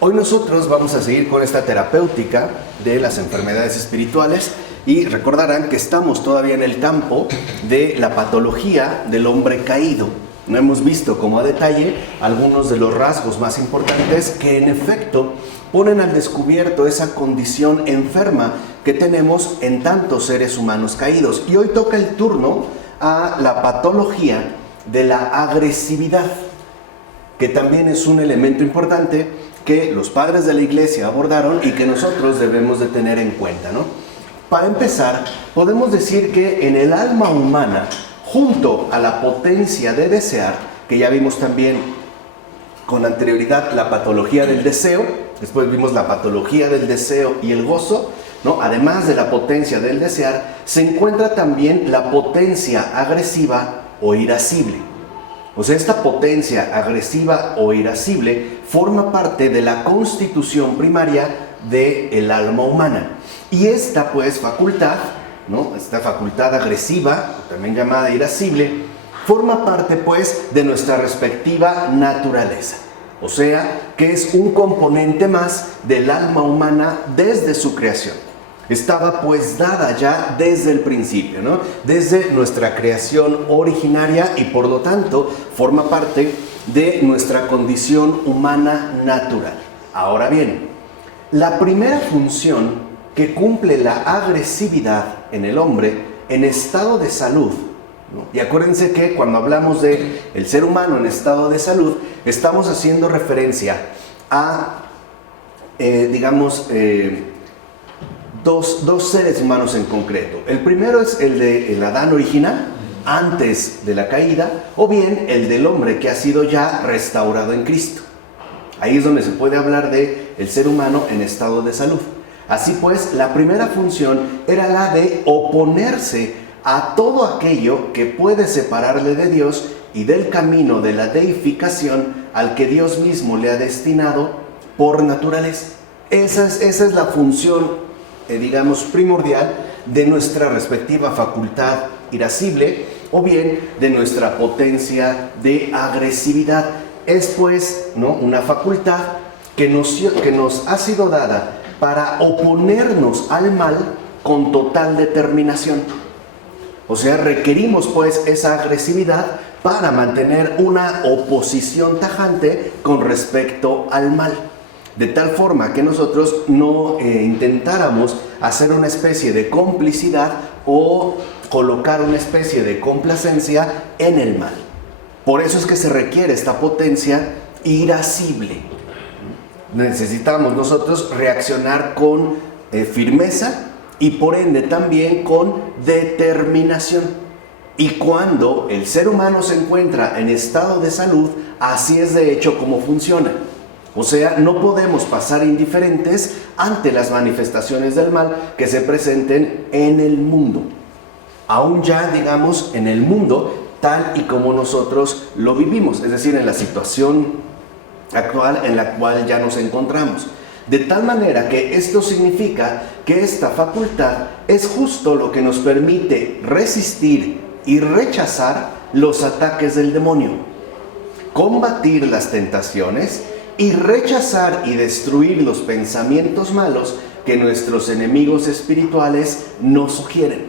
Hoy nosotros vamos a seguir con esta terapéutica de las enfermedades espirituales y recordarán que estamos todavía en el campo de la patología del hombre caído. No hemos visto como a detalle algunos de los rasgos más importantes que en efecto ponen al descubierto esa condición enferma que tenemos en tantos seres humanos caídos. Y hoy toca el turno a la patología de la agresividad, que también es un elemento importante que los padres de la iglesia abordaron y que nosotros debemos de tener en cuenta, ¿no? Para empezar, podemos decir que en el alma humana, junto a la potencia de desear, que ya vimos también con anterioridad la patología del deseo, después vimos la patología del deseo y el gozo, ¿no? Además de la potencia del desear, se encuentra también la potencia agresiva o irascible. O sea, esta potencia agresiva o irascible forma parte de la constitución primaria del alma humana. Y esta, pues, facultad, ¿no? Esta facultad agresiva, también llamada irascible, forma parte, pues, de nuestra respectiva naturaleza. O sea, que es un componente más del alma humana desde su creación. Estaba pues dada ya desde el principio, ¿no? Desde nuestra creación originaria y por lo tanto forma parte de nuestra condición humana natural. Ahora bien, la primera función que cumple la agresividad en el hombre en estado de salud, ¿no? Y acuérdense que cuando hablamos de el ser humano en estado de salud, estamos haciendo referencia a, dos seres humanos en concreto. El primero es el del Adán original, antes de la caída, o bien el del hombre que ha sido ya restaurado en Cristo. Ahí es donde se puede hablar de el ser humano en estado de salud. Así pues, la primera función era la de oponerse a todo aquello que puede separarle de Dios y del camino de la deificación al que Dios mismo le ha destinado por naturaleza. Esa es la función primordial de nuestra respectiva facultad irascible o bien de nuestra potencia de agresividad. Es pues, ¿no?, una facultad que nos ha sido dada para oponernos al mal con total determinación. O sea, requerimos pues esa agresividad para mantener una oposición tajante con respecto al mal. De tal forma que nosotros no intentáramos hacer una especie de complicidad o colocar una especie de complacencia en el mal. Por eso es que se requiere esta potencia irascible. Necesitamos nosotros reaccionar con firmeza y por ende también con determinación. Y cuando el ser humano se encuentra en estado de salud, así es de hecho como funciona. O sea, no podemos pasar indiferentes ante las manifestaciones del mal que se presenten en el mundo. Aún ya, digamos, en el mundo tal y como nosotros lo vivimos, es decir, en la situación actual en la cual ya nos encontramos. De tal manera que esto significa que esta facultad es justo lo que nos permite resistir y rechazar los ataques del demonio, combatir las tentaciones y rechazar y destruir los pensamientos malos que nuestros enemigos espirituales nos sugieren.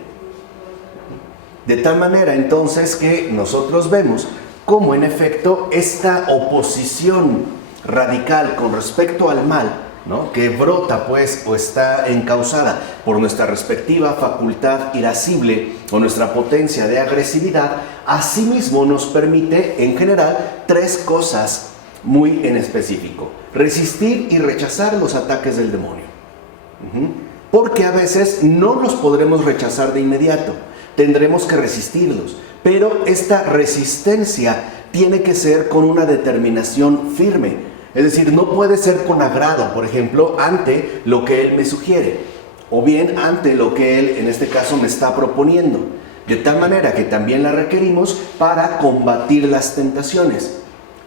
De tal manera entonces que nosotros vemos cómo en efecto esta oposición radical con respecto al mal, ¿no?, que brota pues o está encauzada por nuestra respectiva facultad irascible o nuestra potencia de agresividad, asimismo nos permite en general tres cosas muy en específico: resistir y rechazar los ataques del demonio. Porque a veces no los podremos rechazar de inmediato, tendremos que resistirlos, pero esta resistencia tiene que ser con una determinación firme. Es decir, no puede ser con agrado, por ejemplo, ante lo que él me sugiere, o bien ante lo que él, en este caso, me está proponiendo. De tal manera que también la requerimos para combatir las tentaciones,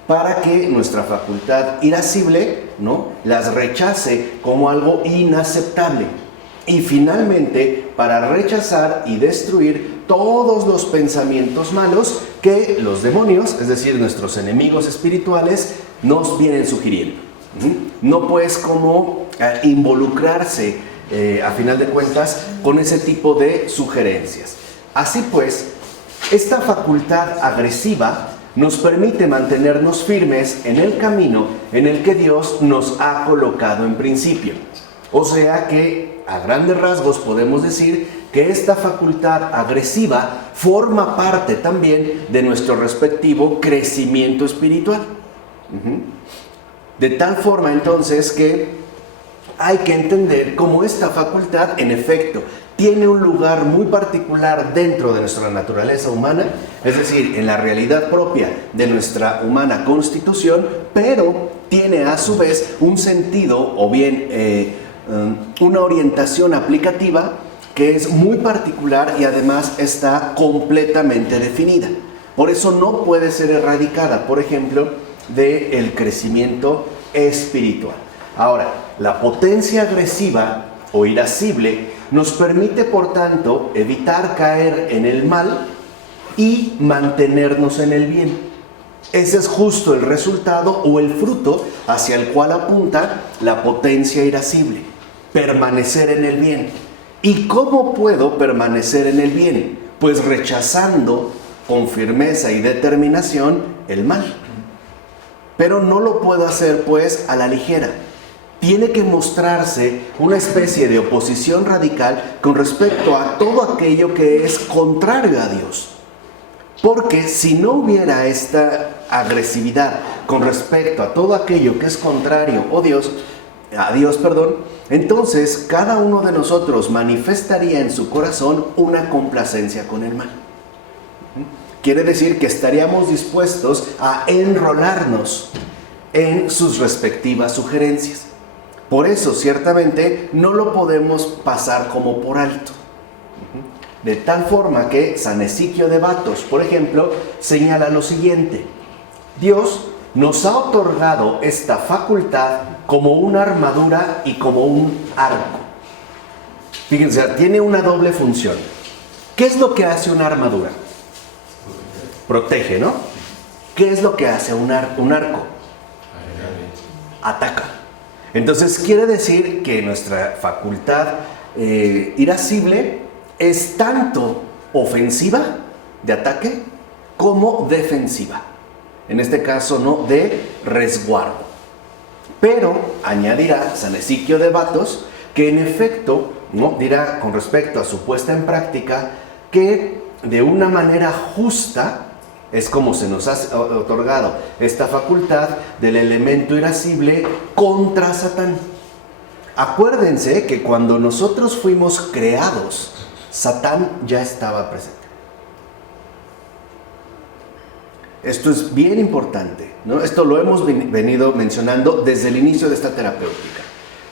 para que nuestra facultad irascible, ¿no?, las rechace como algo inaceptable. Y finalmente, para rechazar y destruir todos los pensamientos malos que los demonios, es decir, nuestros enemigos espirituales, nos vienen sugiriendo. No pues como involucrarse a final de cuentas con ese tipo de sugerencias. Así pues, esta facultad agresiva nos permite mantenernos firmes en el camino en el que Dios nos ha colocado en principio. O sea que a grandes rasgos podemos decir que esta facultad agresiva forma parte también de nuestro respectivo crecimiento espiritual. De tal forma entonces que hay que entender cómo esta facultad en efecto tiene un lugar muy particular dentro de nuestra naturaleza humana, es decir, en la realidad propia de nuestra humana constitución, pero tiene a su vez un sentido o bien una orientación aplicativa que es muy particular y además está completamente definida. Por eso no puede ser erradicada, por ejemplo, del crecimiento espiritual. Ahora, la potencia agresiva o irascible nos permite, por tanto, evitar caer en el mal y mantenernos en el bien. Ese es justo el resultado o el fruto hacia el cual apunta la potencia irascible, permanecer en el bien. ¿Y cómo puedo permanecer en el bien? Pues rechazando con firmeza y determinación el mal. Pero no lo puedo hacer pues a la ligera. Tiene que mostrarse una especie de oposición radical con respecto a todo aquello que es contrario a Dios. Porque si no hubiera esta agresividad con respecto a todo aquello que es contrario a Dios, entonces cada uno de nosotros manifestaría en su corazón una complacencia con el mal. Quiere decir que estaríamos dispuestos a enrolarnos en sus respectivas sugerencias. Por eso, ciertamente, no lo podemos pasar como por alto. De tal forma que San Ezequiel de Batos, por ejemplo, señala lo siguiente: Dios nos ha otorgado esta facultad como una armadura y como un arco. Fíjense, tiene una doble función. ¿Qué es lo que hace una armadura? Protege, ¿no? ¿Qué es lo que hace un arco? Ataca. Entonces quiere decir que nuestra facultad irascible es tanto ofensiva de ataque como defensiva. En este caso, ¿no?, de resguardo. Pero añadirá San Ezequiel de Batos que en efecto, ¿no?, dirá con respecto a su puesta en práctica que de una manera justa es como se nos ha otorgado esta facultad del elemento irascible contra Satán. Acuérdense que cuando nosotros fuimos creados, Satán ya estaba presente. Esto es bien importante, ¿no? Esto lo hemos venido mencionando desde el inicio de esta terapéutica.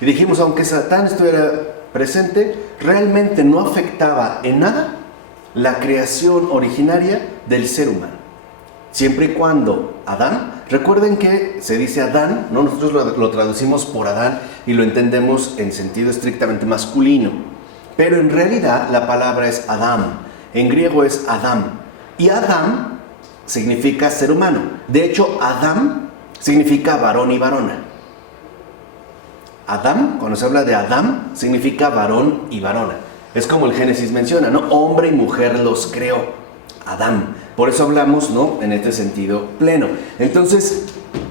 Y dijimos, aunque Satán estuviera presente, realmente no afectaba en nada la creación originaria del ser humano. Siempre y cuando Adán, recuerden que se dice Adán, ¿no? Nosotros lo traducimos por Adán y lo entendemos en sentido estrictamente masculino, pero en realidad la palabra es Adam, en griego es Adam, y Adam significa ser humano. De hecho, Adam significa varón y varona. Adam, cuando se habla de Adam, significa varón y varona. Es como el Génesis menciona, ¿no? Hombre y mujer los creó. Adán. Por eso hablamos, ¿no?, en este sentido pleno. Entonces,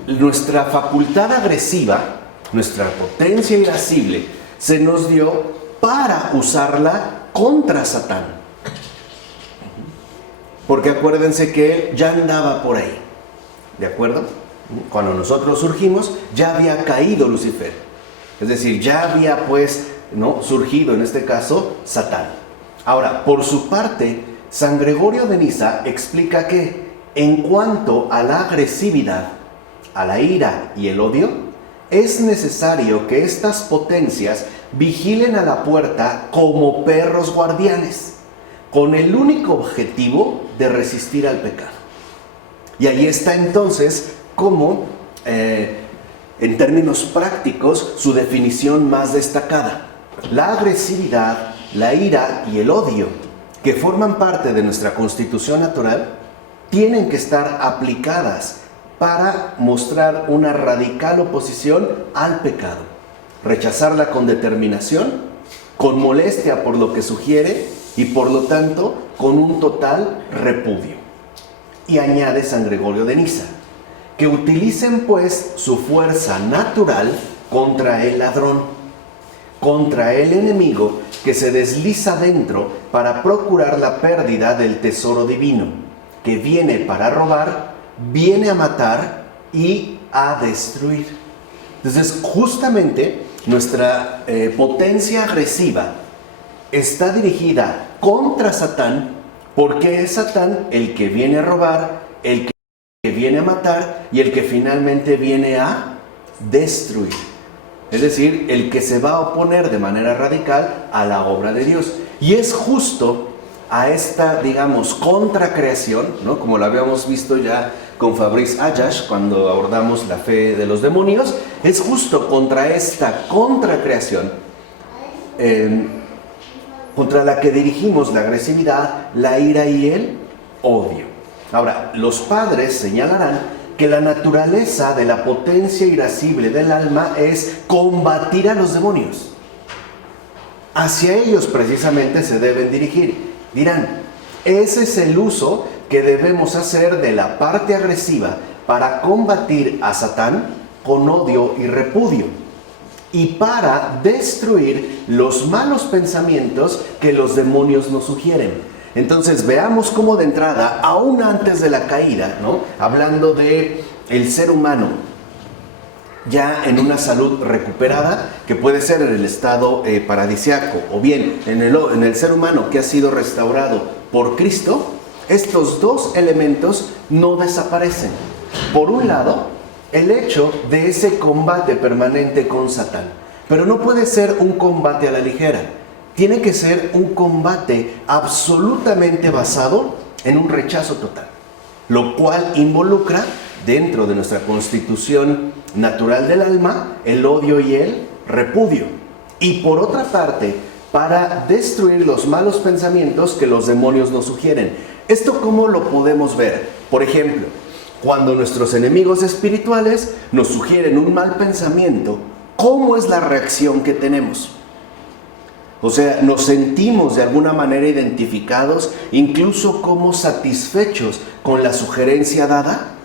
nuestra facultad agresiva, nuestra potencia irascible, se nos dio para usarla contra Satán. Porque acuérdense que él ya andaba por ahí. ¿De acuerdo? Cuando nosotros surgimos, ya había caído Lucifer. Es decir, ya había pues, ¿no?, surgido en este caso Satán. Ahora, por su parte, San Gregorio de Niza explica que en cuanto a la agresividad, a la ira y el odio, es necesario que estas potencias vigilen a la puerta como perros guardianes, con el único objetivo de resistir al pecado. Y ahí está entonces como, en términos prácticos, su definición más destacada. La agresividad, la ira y el odio, que forman parte de nuestra constitución natural, tienen que estar aplicadas para mostrar una radical oposición al pecado, rechazarla con determinación, con molestia por lo que sugiere y por lo tanto con un total repudio. Y añade San Gregorio de Niza, que utilicen pues su fuerza natural contra el ladrón, contra el enemigo que se desliza dentro para procurar la pérdida del tesoro divino, que viene para robar, viene a matar y a destruir. Entonces, justamente nuestra potencia agresiva está dirigida contra Satán, porque es Satán el que viene a robar, el que viene a matar y el que finalmente viene a destruir. Es decir, el que se va a oponer de manera radical a la obra de Dios. Y es justo a esta, digamos, contracreación, ¿no? Como lo habíamos visto ya con Fabrice Ayash cuando abordamos la fe de los demonios, es justo contra esta contracreación contra la que dirigimos la agresividad, la ira y el odio. Ahora, los padres señalarán que la naturaleza de la potencia irascible del alma es combatir a los demonios. Hacia ellos precisamente se deben dirigir. Dirán, ese es el uso que debemos hacer de la parte agresiva para combatir a Satán con odio y repudio y para destruir los malos pensamientos que los demonios nos sugieren. Entonces veamos cómo de entrada, aún antes de la caída, ¿no? Hablando de el ser humano ya en una salud recuperada, que puede ser en el estado paradisiaco, o bien en el ser humano que ha sido restaurado por Cristo, estos dos elementos no desaparecen. Por un lado, el hecho de ese combate permanente con Satán, pero no puede ser un combate a la ligera. Tiene que ser un combate absolutamente basado en un rechazo total, lo cual involucra dentro de nuestra constitución natural del alma el odio y el repudio. Y por otra parte, para destruir los malos pensamientos que los demonios nos sugieren. ¿Esto cómo lo podemos ver? Por ejemplo, cuando nuestros enemigos espirituales nos sugieren un mal pensamiento, ¿cómo es la reacción que tenemos? O sea, nos sentimos de alguna manera identificados, incluso como satisfechos con la sugerencia dada,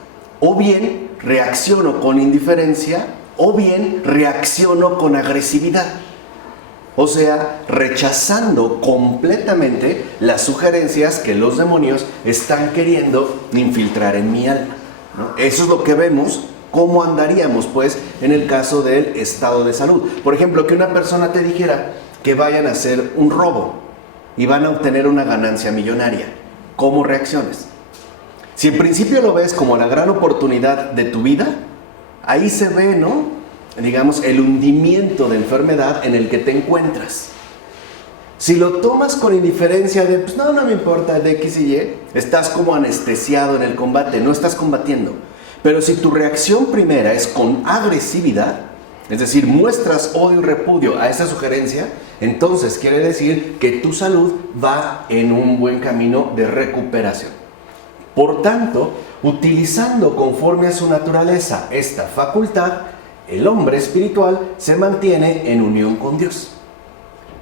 o bien reacciono con indiferencia, o bien reacciono con agresividad. O sea, rechazando completamente las sugerencias que los demonios están queriendo infiltrar en mi alma, ¿no? Eso es lo que vemos, cómo andaríamos pues en el caso del estado de salud. Por ejemplo, que una persona te dijera que vayan a hacer un robo y van a obtener una ganancia millonaria. ¿Cómo reacciones? Si en principio lo ves como la gran oportunidad de tu vida, ahí se ve, ¿no? Digamos, el hundimiento de enfermedad en el que te encuentras. Si lo tomas con indiferencia de, pues no me importa, de X y Y, estás como anestesiado en el combate, no estás combatiendo. Pero si tu reacción primera es con agresividad, es decir, muestras odio y repudio a esa sugerencia, entonces quiere decir que tu salud va en un buen camino de recuperación. Por tanto, utilizando conforme a su naturaleza esta facultad, el hombre espiritual se mantiene en unión con Dios.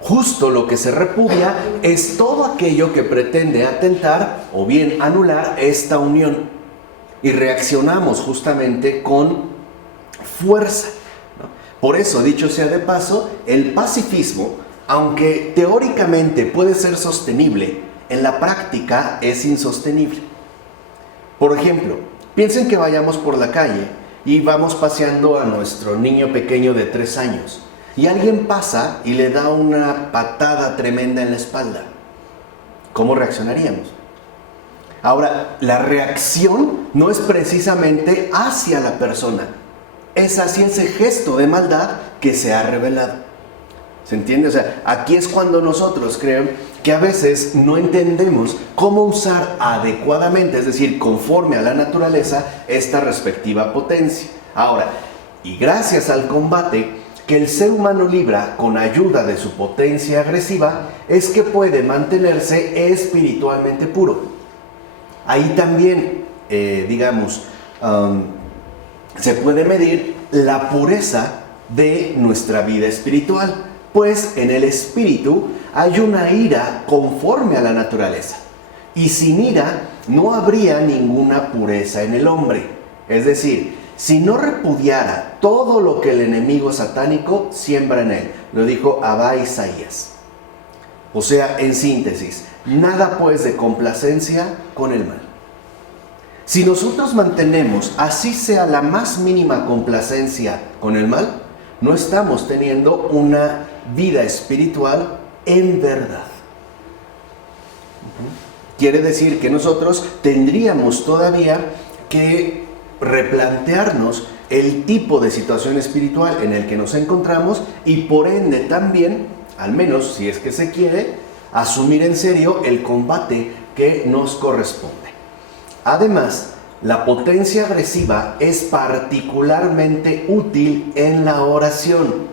Justo lo que se repudia es todo aquello que pretende atentar o bien anular esta unión. Y reaccionamos justamente con fuerza, ¿no? Por eso, dicho sea de paso, el pacifismo, aunque teóricamente puede ser sostenible, en la práctica es insostenible. Por ejemplo, piensen que vayamos por la calle y vamos paseando a nuestro niño pequeño de 3 años y alguien pasa y le da una patada tremenda en la espalda. ¿Cómo reaccionaríamos? Ahora, la reacción no es precisamente hacia la persona, es hacia ese gesto de maldad que se ha revelado. ¿Se entiende? O sea, aquí es cuando nosotros creo que a veces no entendemos cómo usar adecuadamente, es decir, conforme a la naturaleza, esta respectiva potencia. Ahora, y gracias al combate que el ser humano libra con ayuda de su potencia agresiva, es que puede mantenerse espiritualmente puro. Ahí también, se puede medir la pureza de nuestra vida espiritual, pues en el espíritu hay una ira conforme a la naturaleza, y sin ira no habría ninguna pureza en el hombre. Es decir, si no repudiara todo lo que el enemigo satánico siembra en él, lo dijo Abba Isaías. O sea, en síntesis, nada pues de complacencia con el mal. Si nosotros mantenemos, así sea la más mínima complacencia con el mal, no estamos teniendo una vida espiritual en verdad. Quiere decir que nosotros tendríamos todavía que replantearnos el tipo de situación espiritual en el que nos encontramos y por ende también, al menos si es que se quiere, asumir en serio el combate que nos corresponde. Además, la potencia agresiva es particularmente útil en la oración,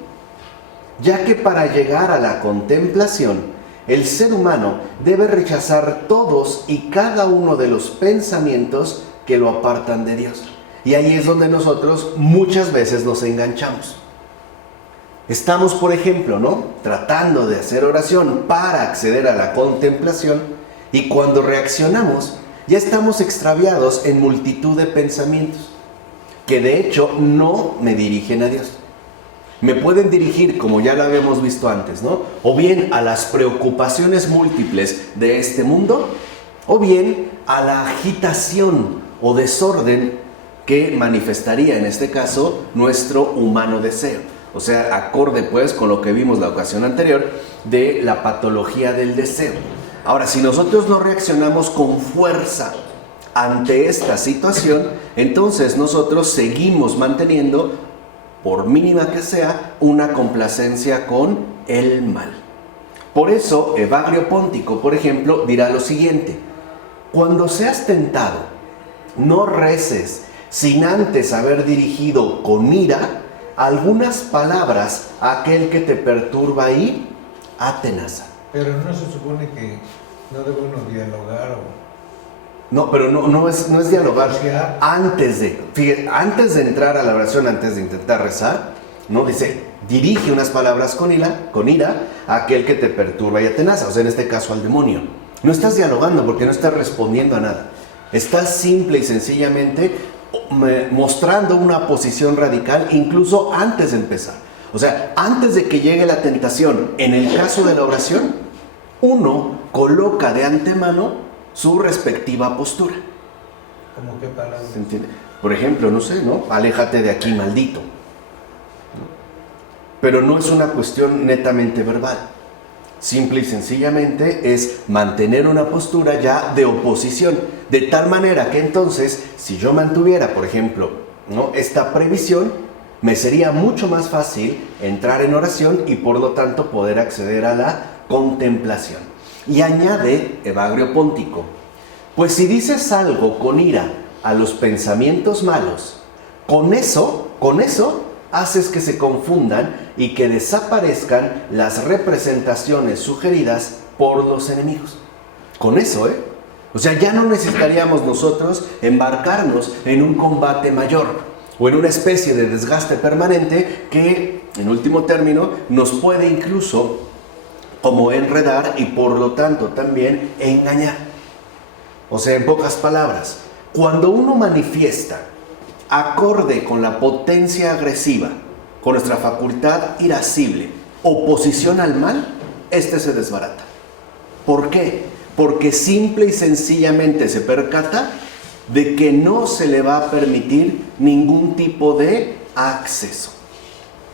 ya que para llegar a la contemplación, el ser humano debe rechazar todos y cada uno de los pensamientos que lo apartan de Dios. Y ahí es donde nosotros muchas veces nos enganchamos. Estamos, por ejemplo, tratando de hacer oración para acceder a la contemplación, y cuando reaccionamos ya estamos extraviados en multitud de pensamientos que de hecho no me dirigen a Dios. Me pueden dirigir, como ya lo habíamos visto antes, o bien a las preocupaciones múltiples de este mundo, o bien a la agitación o desorden que manifestaría en este caso nuestro humano deseo. O sea, acorde pues con lo que vimos la ocasión anterior de la patología del deseo. Ahora, si nosotros no reaccionamos con fuerza ante esta situación, entonces nosotros seguimos manteniendo, por mínima que sea, una complacencia con el mal. Por eso, Evagrio Póntico, por ejemplo, dirá lo siguiente: cuando seas tentado, no reces sin antes haber dirigido con ira algunas palabras a aquel que te perturba y atenaza. Pero no se supone que no debe uno dialogar o... No, pero no es dialogar. Antes de entrar a la oración, antes de intentar rezar, dice, dirige unas palabras con ira a aquel que te perturba y atenaza. O sea, en este caso al demonio. No estás dialogando porque no estás respondiendo a nada. Estás simple y sencillamente mostrando una posición radical incluso antes de empezar. O sea, antes de que llegue la tentación, en el caso de la oración, uno coloca de antemano su respectiva postura. ¿Cómo qué palabras? ¿Se entiende? Por ejemplo, aléjate de aquí, maldito. Pero no es una cuestión netamente verbal. Simple y sencillamente es mantener una postura ya de oposición, de tal manera que entonces, si yo mantuviera, por ejemplo, esta previsión, me sería mucho más fácil entrar en oración y por lo tanto poder acceder a la contemplación. Y añade Evagrio Póntico: pues si dices algo con ira a los pensamientos malos, con eso haces que se confundan y que desaparezcan las representaciones sugeridas por los enemigos. Con eso, O sea, ya no necesitaríamos nosotros embarcarnos en un combate mayor o en una especie de desgaste permanente que, en último término, nos puede incluso como enredar y por lo tanto también engañar. O sea, en pocas palabras, cuando uno manifiesta acorde con la potencia agresiva, con nuestra facultad irascible, oposición al mal, se desbarata. ¿Por qué? Porque simple y sencillamente se percata de que no se le va a permitir ningún tipo de acceso.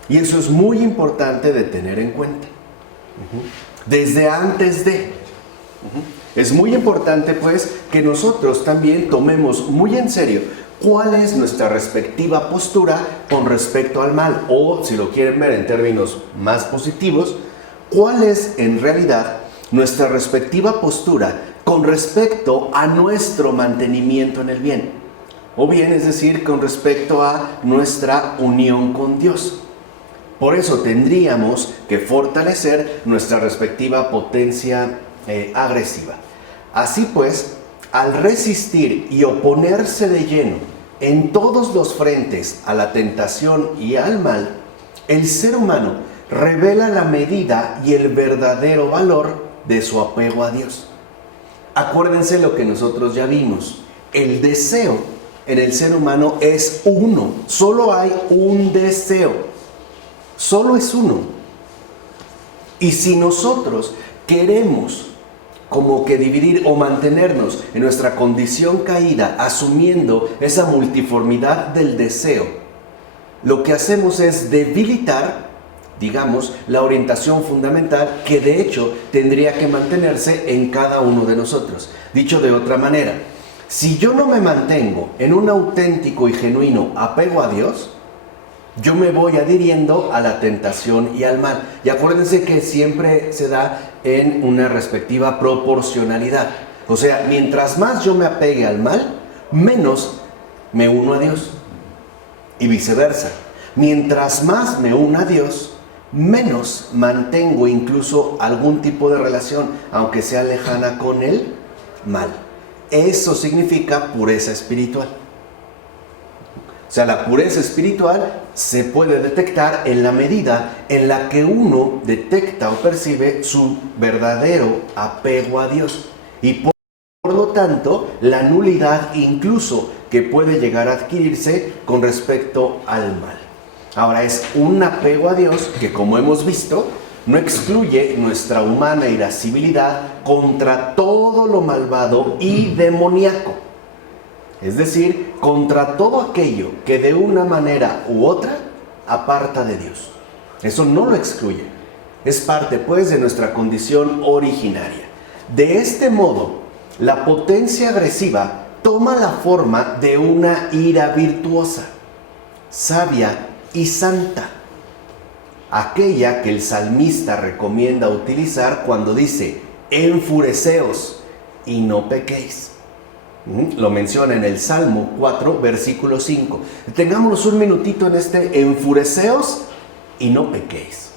Y eso es muy importante de tener en cuenta. Desde antes de. Es muy importante pues que nosotros también tomemos muy en serio cuál es nuestra respectiva postura con respecto al mal, o si lo quieren ver en términos más positivos, cuál es en realidad nuestra respectiva postura con respecto a nuestro mantenimiento en el bien, o bien, es decir, con respecto a nuestra unión con Dios. Por eso tendríamos que fortalecer nuestra respectiva potencia agresiva. Así pues, al resistir y oponerse de lleno en todos los frentes a la tentación y al mal, el ser humano revela la medida y el verdadero valor de su apego a Dios. Acuérdense lo que nosotros ya vimos. El deseo en el ser humano es uno. Solo hay un deseo. Solo es uno. Y si nosotros queremos como que dividir o mantenernos en nuestra condición caída, asumiendo esa multiformidad del deseo, lo que hacemos es debilitar, digamos, la orientación fundamental que de hecho tendría que mantenerse en cada uno de nosotros. Dicho de otra manera, si yo no me mantengo en un auténtico y genuino apego a Dios, yo me voy adhiriendo a la tentación y al mal. Y acuérdense que siempre se da en una respectiva proporcionalidad. O sea, mientras más yo me apegue al mal, menos me uno a Dios. Y viceversa. Mientras más me uno a Dios, menos mantengo incluso algún tipo de relación, aunque sea lejana, con el mal. Eso significa pureza espiritual. O sea, la pureza espiritual se puede detectar en la medida en la que uno detecta o percibe su verdadero apego a Dios. Y por lo tanto, la nulidad incluso que puede llegar a adquirirse con respecto al mal. Ahora, es un apego a Dios que, como hemos visto, no excluye nuestra humana irascibilidad contra todo lo malvado y demoníaco. Es decir, contra todo aquello que de una manera u otra aparta de Dios. Eso no lo excluye. Es parte, pues, de nuestra condición originaria. De este modo, la potencia agresiva toma la forma de una ira virtuosa, sabia y santa. Aquella que el salmista recomienda utilizar cuando dice: enfureceos y no pequéis. Lo menciona en el Salmo 4, versículo 5. Tengámonos un minutito en este: enfureceos y no pequéis.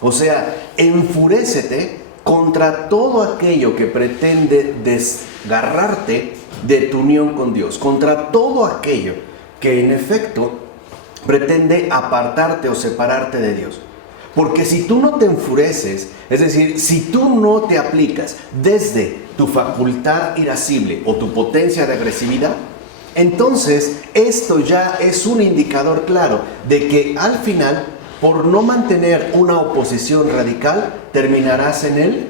O sea, enfurécete contra todo aquello que pretende desgarrarte de tu unión con Dios, contra todo aquello que en efecto pretende apartarte o separarte de Dios. Porque si tú no te enfureces, es decir, si tú no te aplicas desde tu facultad irascible o tu potencia de agresividad, entonces esto ya es un indicador claro de que al final, por no mantener una oposición radical, terminarás en el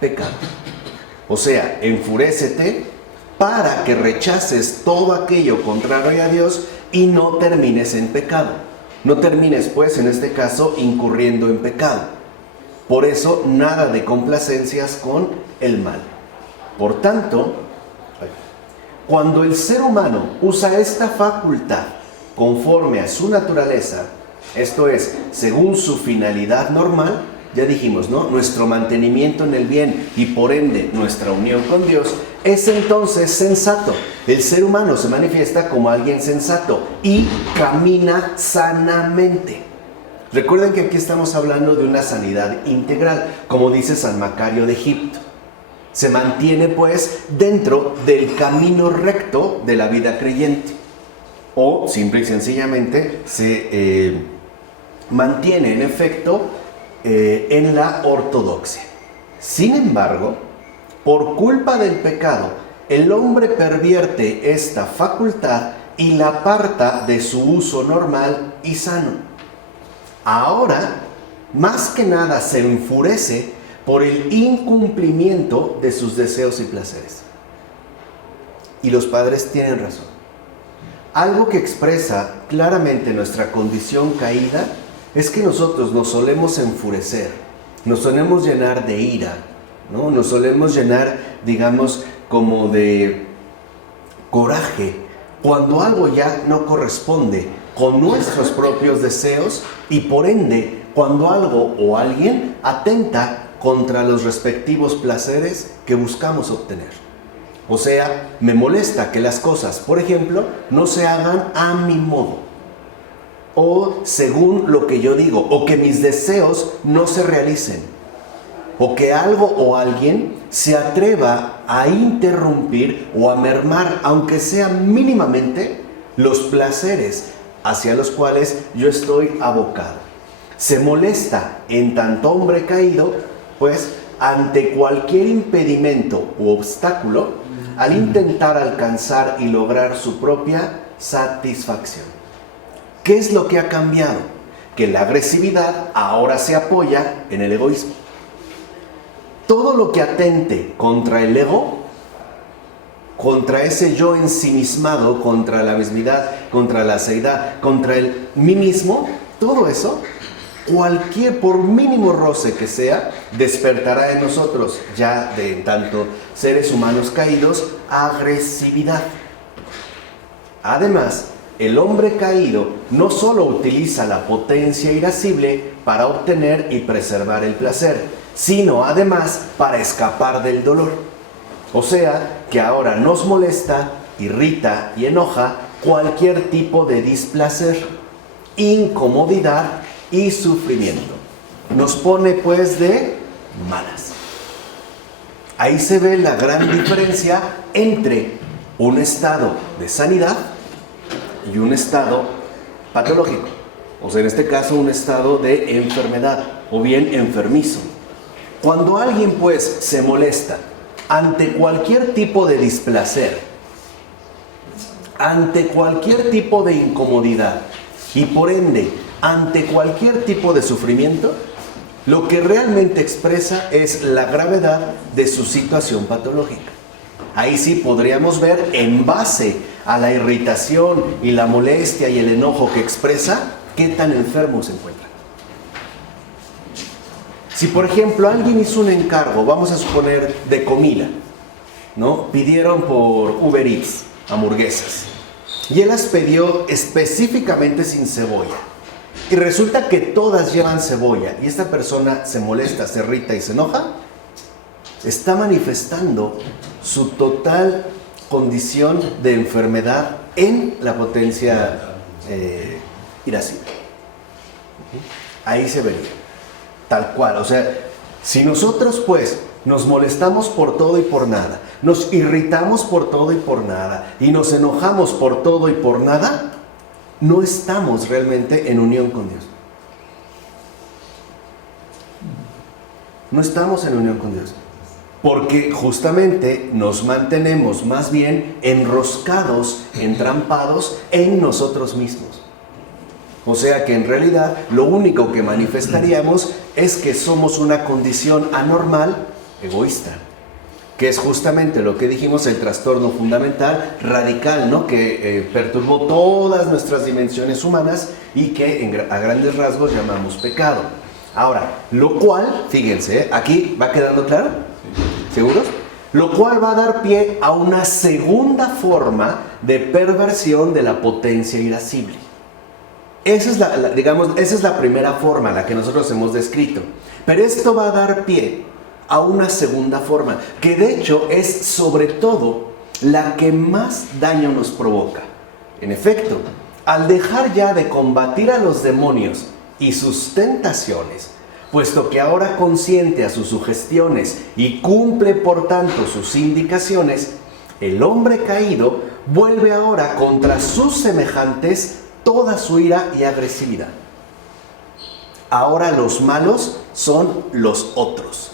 pecado. O sea, enfurécete para que rechaces todo aquello contrario a Dios y no termines en pecado. No termines, pues, en este caso, incurriendo en pecado. Por eso, nada de complacencias con el mal. Por tanto, cuando el ser humano usa esta facultad conforme a su naturaleza, esto es, según su finalidad normal, ya dijimos, ¿no? Nuestro mantenimiento en el bien y por ende nuestra unión con Dios, es entonces sensato. El ser humano se manifiesta como alguien sensato y camina sanamente. Recuerden que aquí estamos hablando de una sanidad integral, como dice San Macario de Egipto. Se mantiene, pues, dentro del camino recto de la vida creyente. O, simple y sencillamente, se mantiene, en efecto, en la ortodoxia. Sin embargo, por culpa del pecado, el hombre pervierte esta facultad y la aparta de su uso normal y sano. Ahora, más que nada, se enfurece por el incumplimiento de sus deseos y placeres. Y los padres tienen razón. Algo que expresa claramente nuestra condición caída es que nosotros nos solemos enfurecer, nos solemos llenar de ira, ¿no? Nos solemos llenar, digamos, como de coraje, cuando algo ya no corresponde con nuestros propios deseos y por ende, cuando algo o alguien atenta contra los respectivos placeres que buscamos obtener. O sea, me molesta que las cosas, por ejemplo, no se hagan a mi modo, o según lo que yo digo, o que mis deseos no se realicen. o que algo o alguien se atreva a interrumpir o a mermar, aunque sea mínimamente, los placeres hacia los cuales yo estoy abocado. Se molesta en tanto hombre caído, pues, ante cualquier impedimento u obstáculo al intentar alcanzar y lograr su propia satisfacción. ¿Qué es lo que ha cambiado? Que la agresividad ahora se apoya en el egoísmo. Todo lo que atente contra el ego, contra ese yo ensimismado, contra la mismidad, contra la seidad, contra el mí mismo, todo eso, por mínimo roce que sea, despertará en nosotros, ya de tanto seres humanos caídos, agresividad. Además, el hombre caído no solo utiliza la potencia irascible para obtener y preservar el placer, sino además para escapar del dolor. O sea, que ahora nos molesta, irrita y enoja cualquier tipo de displacer, incomodidad y sufrimiento. Nos pone pues de malas. Ahí se ve la gran diferencia entre un estado de sanidad y un estado patológico. O sea, en este caso un estado de enfermedad o bien enfermizo. Cuando alguien pues se molesta ante cualquier tipo de displacer, ante cualquier tipo de incomodidad y por ende ante cualquier tipo de sufrimiento, lo que realmente expresa es la gravedad de su situación patológica. Ahí sí podríamos ver, en base a la irritación y la molestia y el enojo que expresa, qué tan enfermo se encuentra. Si por ejemplo alguien hizo un encargo, vamos a suponer de comida, ¿no? Pidieron por Uber Eats hamburguesas y él las pidió específicamente sin cebolla. Y resulta que todas llevan cebolla y esta persona se molesta, se irrita y se enoja, está manifestando su total condición de enfermedad en la potencia irascible. Ahí se vería, tal cual. O sea, si nosotros pues nos molestamos por todo y por nada, nos irritamos por todo y por nada, y nos enojamos por todo y por nada, no estamos realmente en unión con Dios. No estamos en unión con Dios. Porque justamente nos mantenemos más bien enroscados, entrampados en nosotros mismos. O sea que en realidad lo único que manifestaríamos es que somos una condición anormal, egoísta. Que es justamente lo que dijimos, el trastorno fundamental, radical, ¿no? Que perturbó todas nuestras dimensiones humanas y que a grandes rasgos llamamos pecado. Ahora, lo cual, fíjense, aquí va quedando claro, ¿seguros? Lo cual va a dar pie a una segunda forma de perversión de la potencia irascible. Esa es la primera forma, la que nosotros hemos descrito. Pero esto va a dar pie a una segunda forma, que de hecho es sobre todo la que más daño nos provoca. En efecto, al dejar ya de combatir a los demonios y sus tentaciones, puesto que ahora consiente a sus sugestiones y cumple por tanto sus indicaciones, el hombre caído vuelve ahora contra sus semejantes toda su ira y agresividad. Ahora los malos son los otros.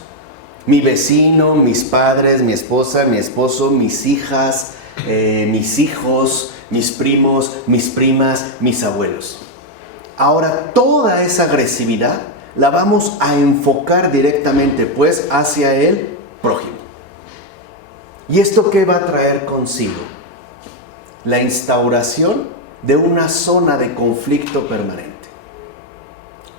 Mi vecino, mis padres, mi esposa, mi esposo, mis hijas, mis hijos, mis primos, mis primas, mis abuelos. Ahora toda esa agresividad la vamos a enfocar directamente pues hacia el prójimo. ¿Y esto qué va a traer consigo? La instauración de una zona de conflicto permanente.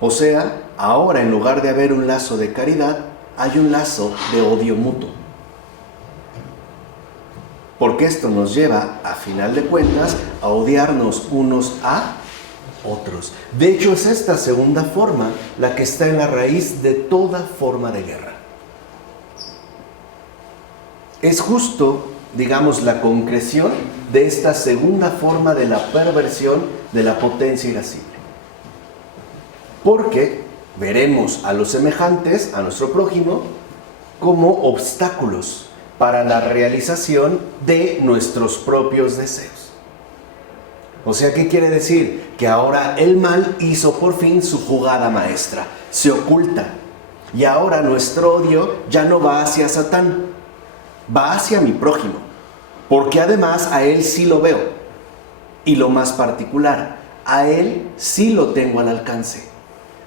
O sea, ahora en lugar de haber un lazo de caridad, hay un lazo de odio mutuo. Porque esto nos lleva, a final de cuentas, a odiarnos unos a otros. De hecho, es esta segunda forma la que está en la raíz de toda forma de guerra. Es justo, digamos, la concreción de esta segunda forma de la perversión de la potencia irascible. Porque veremos a los semejantes, a nuestro prójimo, como obstáculos para la realización de nuestros propios deseos. O sea, ¿qué quiere decir? Que ahora el mal hizo por fin su jugada maestra, se oculta. Y ahora nuestro odio ya no va hacia Satán, va hacia mi prójimo, porque además a él sí lo veo. Y lo más particular, a él sí lo tengo al alcance,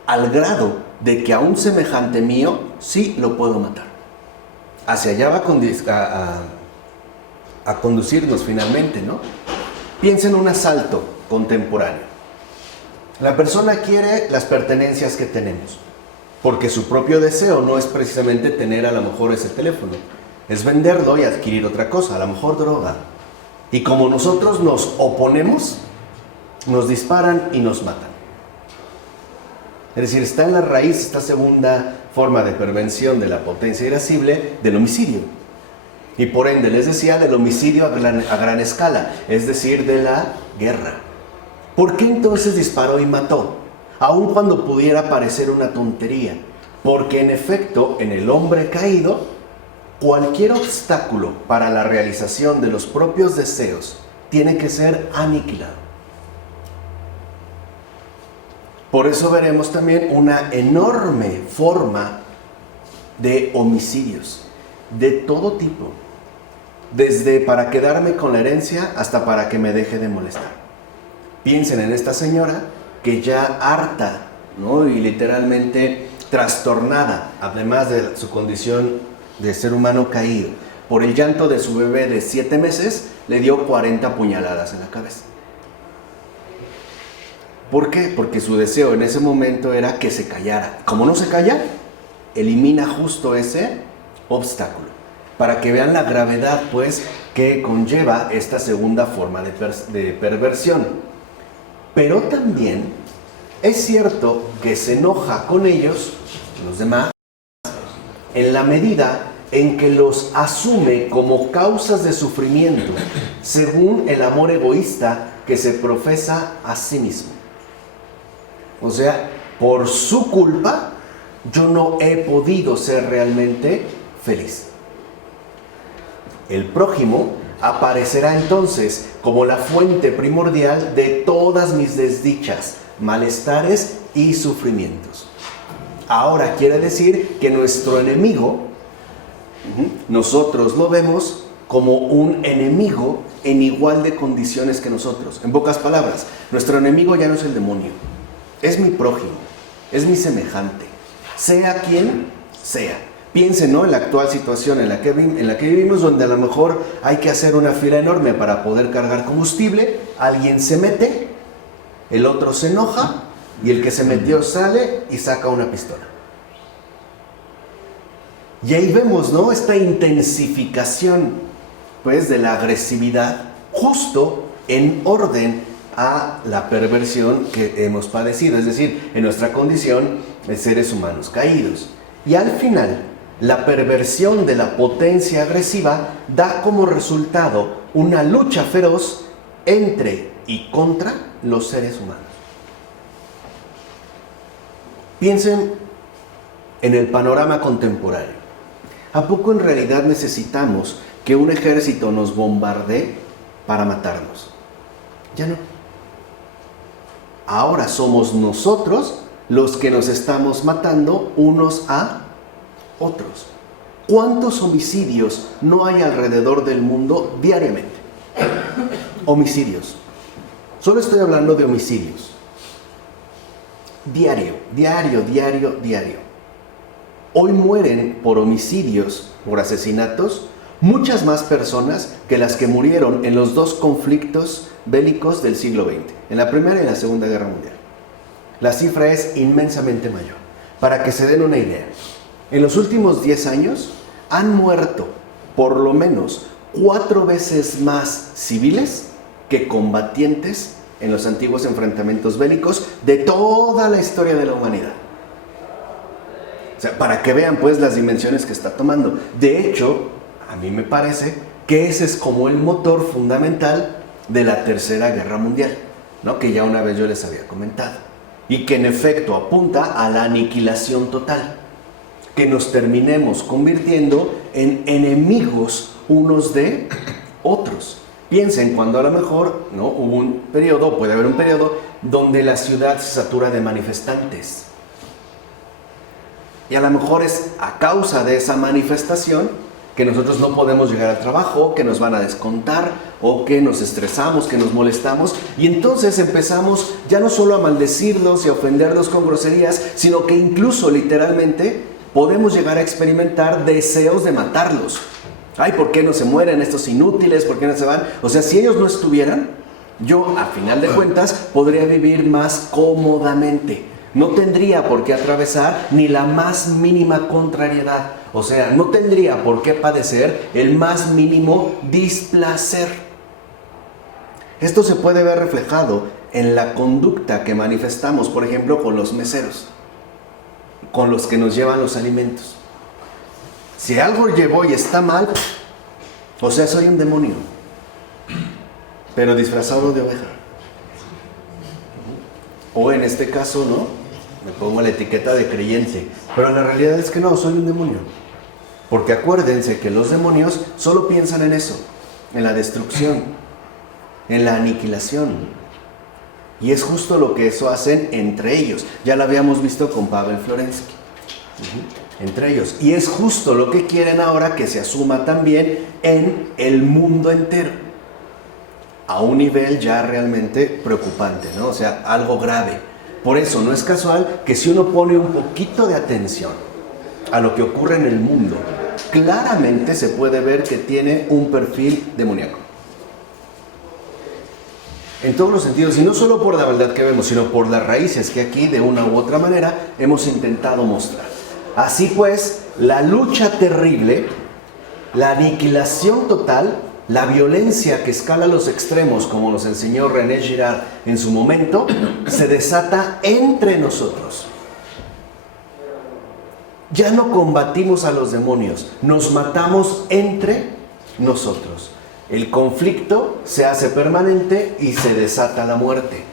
al grado de que a un semejante mío sí lo puedo matar. Hacia allá va a conducirnos finalmente, ¿no? Piensa en un asalto contemporáneo. La persona quiere las pertenencias que tenemos, porque su propio deseo no es precisamente tener a lo mejor ese teléfono, es venderlo y adquirir otra cosa, a lo mejor droga. Y como nosotros nos oponemos, nos disparan y nos matan. Es decir, está en la raíz esta segunda forma de pervención de la potencia irascible del homicidio. Y por ende, les decía, del homicidio a gran escala, es decir, de la guerra. ¿Por qué entonces disparó y mató? Aun cuando pudiera parecer una tontería. Porque en efecto, en el hombre caído, cualquier obstáculo para la realización de los propios deseos tiene que ser aniquilado. Por eso veremos también una enorme forma de homicidios, de todo tipo. Desde para quedarme con la herencia hasta para que me deje de molestar. Piensen en esta señora que ya harta, ¿no? Y literalmente trastornada, además de su condición de ser humano caído, por el llanto de su bebé de 7 meses, le dio 40 puñaladas en la cabeza. ¿Por qué? Porque su deseo en ese momento era que se callara. Como no se calla, elimina justo ese obstáculo. Para que vean la gravedad, pues, que conlleva esta segunda forma de perversión. Pero también es cierto que se enoja con ellos, los demás, en la medida en que los asume como causas de sufrimiento, según el amor egoísta que se profesa a sí mismo. O sea, por su culpa, yo no he podido ser realmente feliz. El prójimo aparecerá entonces como la fuente primordial de todas mis desdichas, malestares y sufrimientos. Ahora quiere decir que nuestro enemigo, nosotros lo vemos como un enemigo en igual de condiciones que nosotros. En pocas palabras, nuestro enemigo ya no es el demonio, es mi prójimo, es mi semejante, sea quien sea. Piensen, ¿no?, en la actual situación en la que vivimos, donde a lo mejor hay que hacer una fila enorme para poder cargar combustible, alguien se mete, el otro se enoja y el que se metió sale y saca una pistola. Y ahí vemos, ¿no?, esta intensificación, pues, de la agresividad justo en orden a la perversión que hemos padecido, es decir, en nuestra condición de seres humanos caídos. Y al final, la perversión de la potencia agresiva da como resultado una lucha feroz entre y contra los seres humanos. Piensen en el panorama contemporáneo. ¿A poco en realidad necesitamos que un ejército nos bombardee para matarnos? Ya no. Ahora somos nosotros los que nos estamos matando unos a otros. ¿Cuántos homicidios no hay alrededor del mundo diariamente? Homicidios. Solo estoy hablando de homicidios. Diario. Hoy mueren por homicidios, por asesinatos, muchas más personas que las que murieron en los 2 conflictos bélicos del siglo XX, en la Primera y en la Segunda Guerra Mundial. La cifra es inmensamente mayor. Para que se den una idea, en los últimos 10 años han muerto por lo menos 4 veces más civiles que combatientes en los antiguos enfrentamientos bélicos de toda la historia de la humanidad. O sea, para que vean pues las dimensiones que está tomando. De hecho, a mí me parece que ese es como el motor fundamental de la Tercera Guerra Mundial, ¿no?, que ya una vez yo les había comentado, y que en efecto apunta a la aniquilación total. que nos terminemos convirtiendo en enemigos unos de otros. Piensen cuando a lo mejor, ¿no?, hubo un periodo, puede haber un periodo, donde la ciudad se satura de manifestantes. Y a lo mejor es a causa de esa manifestación que nosotros no podemos llegar al trabajo, que nos van a descontar, o que nos estresamos, que nos molestamos, y entonces empezamos ya no solo a maldecirlos y a ofenderlos con groserías, sino que incluso literalmente podemos llegar a experimentar deseos de matarlos. Ay, ¿por qué no se mueren estos inútiles? ¿Por qué no se van? O sea, si ellos no estuvieran, yo a final de cuentas podría vivir más cómodamente. No tendría por qué atravesar ni la más mínima contrariedad. O sea, no tendría por qué padecer el más mínimo displacer. Esto se puede ver reflejado en la conducta que manifestamos, por ejemplo, con los meseros, con los que nos llevan los alimentos. Si algo llevó y está mal, o sea, soy un demonio, pero disfrazado de oveja. O en este caso, ¿no?, me pongo la etiqueta de creyente, pero la realidad es que no, soy un demonio. Porque acuérdense que los demonios solo piensan en eso, en la destrucción, en la aniquilación. Y es justo lo que eso hacen entre ellos. Ya lo habíamos visto con Pavel Florensky. Entre ellos. Y es justo lo que quieren ahora que se asuma también en el mundo entero. A un nivel ya realmente preocupante, ¿no? O sea, algo grave. Por eso no es casual que si uno pone un poquito de atención a lo que ocurre en el mundo, claramente se puede ver que tiene un perfil demoníaco. En todos los sentidos, y no solo por la maldad que vemos, sino por las raíces que aquí de una u otra manera hemos intentado mostrar. Así pues, la lucha terrible, la aniquilación total, la violencia que escala los extremos, como nos enseñó René Girard en su momento, se desata entre nosotros. Ya no combatimos a los demonios, nos matamos entre nosotros. El conflicto se hace permanente y se desata la muerte,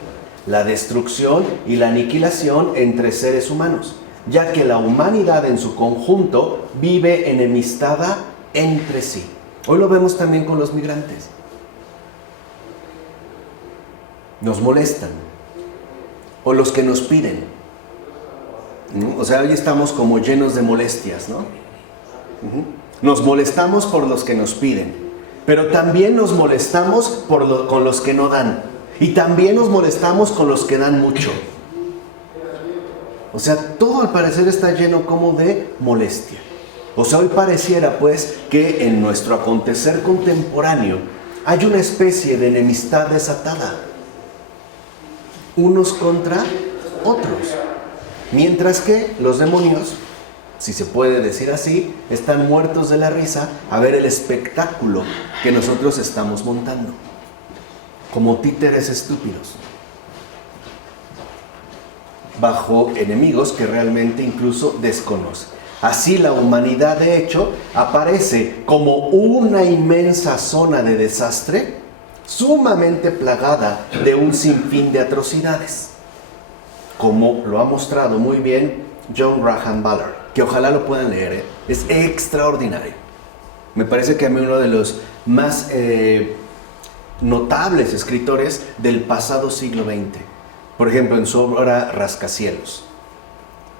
la destrucción y la aniquilación entre seres humanos, ya que la humanidad en su conjunto vive enemistada entre sí. Hoy lo vemos también con los migrantes. Nos molestan. O los que nos piden, ¿no? O sea, hoy estamos como llenos de molestias, ¿no? Nos molestamos por los que nos piden, pero también nos molestamos con los que no dan. Y también nos molestamos con los que dan mucho. O sea, todo al parecer está lleno como de molestia. O sea, hoy pareciera pues que en nuestro acontecer contemporáneo hay una especie de enemistad desatada, unos contra otros, mientras que los demonios, si se puede decir así, están muertos de la risa a ver el espectáculo que nosotros estamos montando, como títeres estúpidos, bajo enemigos que realmente incluso desconocen. Así la humanidad, de hecho, aparece como una inmensa zona de desastre, sumamente plagada de un sinfín de atrocidades, como lo ha mostrado muy bien John Graham Ballard, que ojalá lo puedan leer, es extraordinario. Me parece que a mí uno de los más notables escritores del pasado siglo XX, por ejemplo en su obra Rascacielos,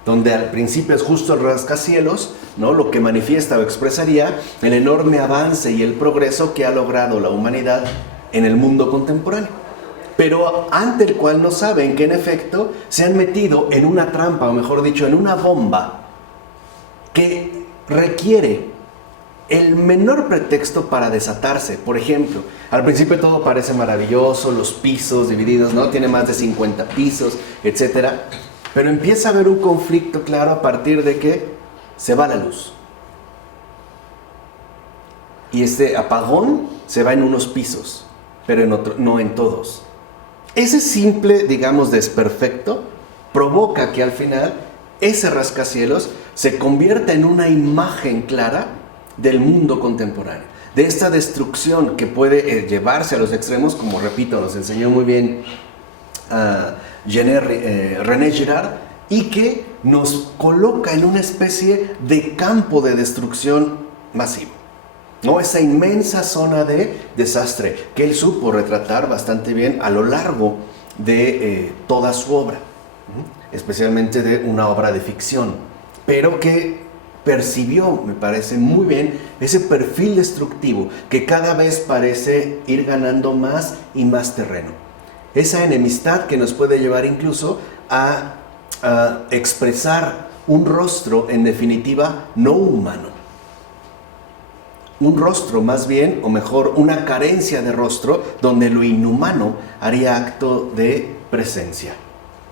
donde al principio es justo el rascacielos, ¿no?, lo que manifiesta o expresaría el enorme avance y el progreso que ha logrado la humanidad en el mundo contemporáneo, pero ante el cual no saben que en efecto se han metido en una trampa, o mejor dicho, en una bomba que requiere el menor pretexto para desatarse. Por ejemplo, al principio todo parece maravilloso, los pisos divididos, ¿no?, tiene más de 50 pisos, etcétera. Pero empieza a haber un conflicto claro a partir de que se va la luz. Y este apagón se va en unos pisos, pero en otro, no en todos. Ese simple, digamos, desperfecto provoca que al final ese rascacielos se convierta en una imagen clara del mundo contemporáneo, de esta destrucción que puede llevarse a los extremos, como repito, nos enseñó muy bien René Girard, y que nos coloca en una especie de campo de destrucción masivo, ¿no? Esa inmensa zona de desastre que él supo retratar bastante bien a lo largo de toda su obra, especialmente de una obra de ficción, pero que percibió, me parece muy bien, ese perfil destructivo que cada vez parece ir ganando más y más terreno. Esa enemistad que nos puede llevar incluso a expresar un rostro, en definitiva, no humano. Un rostro más bien, o mejor, una carencia de rostro, donde lo inhumano haría acto de presencia.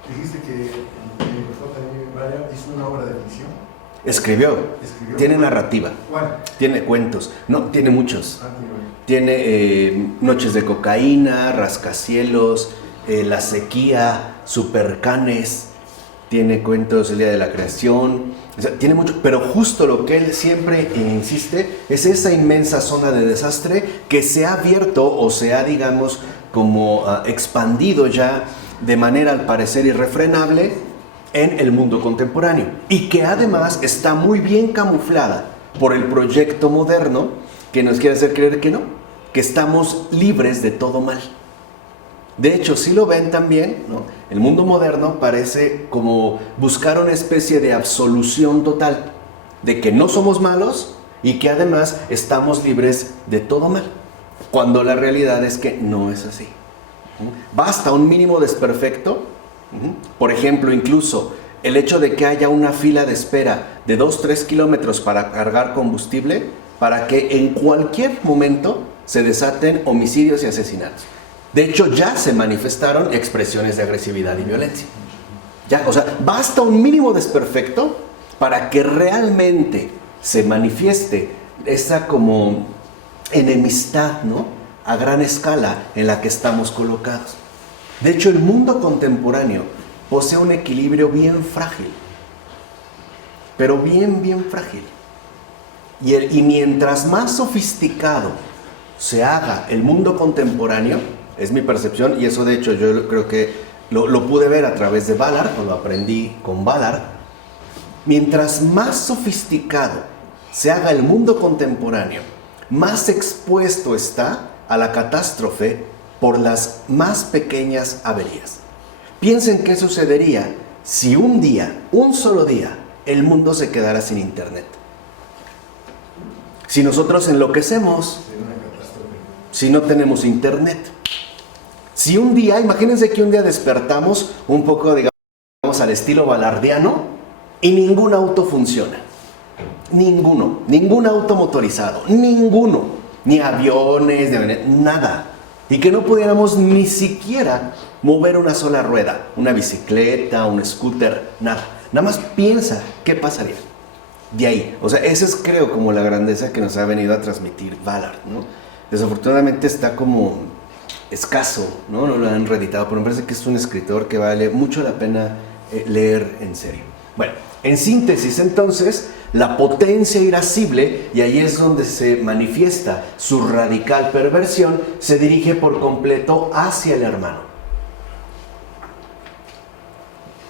Dijiste que J.M. Barrie hizo una obra de ficción. Escribió. Tiene narrativa. ¿Cuál? Tiene cuentos. No, tiene muchos. Tiene Noches de cocaína, Rascacielos, La sequía, Supercanes. Tiene cuentos El día de la creación. O sea, tiene mucho, pero justo lo que él siempre insiste es esa inmensa zona de desastre que se ha abierto o se ha, digamos, como expandido ya de manera al parecer irrefrenable en el mundo contemporáneo, y que además está muy bien camuflada por el proyecto moderno que nos quiere hacer creer que no, que estamos libres de todo mal. De hecho, si lo ven también, ¿no? El mundo moderno parece como buscar una especie de absolución total, de que no somos malos y que además estamos libres de todo mal, cuando la realidad es que no es así. Basta un mínimo desperfecto, por ejemplo, incluso el hecho de que haya una fila de espera de 2-3 kilómetros para cargar combustible, para que en cualquier momento se desaten homicidios y asesinatos. De hecho, ya se manifestaron expresiones de agresividad y violencia. Ya, o sea, basta un mínimo desperfecto para que realmente se manifieste esa como enemistad, ¿no?, a gran escala en la que estamos colocados. De hecho, el mundo contemporáneo posee un equilibrio bien frágil, pero bien frágil. Y mientras más sofisticado se haga el mundo contemporáneo, es mi percepción, y eso de hecho yo creo que lo pude ver a través de Ballard, o lo aprendí con Ballard, mientras más sofisticado se haga el mundo contemporáneo, más expuesto está a la catástrofe por las más pequeñas averías. Piensen qué sucedería si un día, un solo día, el mundo se quedara sin internet. Si nosotros enloquecemos, si no tenemos internet. Si un día, imagínense que un día despertamos un poco, digamos, al estilo balardiano y ningún auto funciona. Ninguno, ningún auto motorizado, ninguno, ni aviones, nada. Y que no pudiéramos ni siquiera mover una sola rueda, una bicicleta, un scooter, nada. Nada más piensa qué pasaría. De ahí, o sea, esa es, creo, como la grandeza que nos ha venido a transmitir Ballard, ¿no? Desafortunadamente está como escaso, ¿no? No lo han reeditado, pero me parece que es un escritor que vale mucho la pena leer en serio. Bueno, en síntesis, entonces, la potencia irascible, y ahí es donde se manifiesta su radical perversión, se dirige por completo hacia el hermano.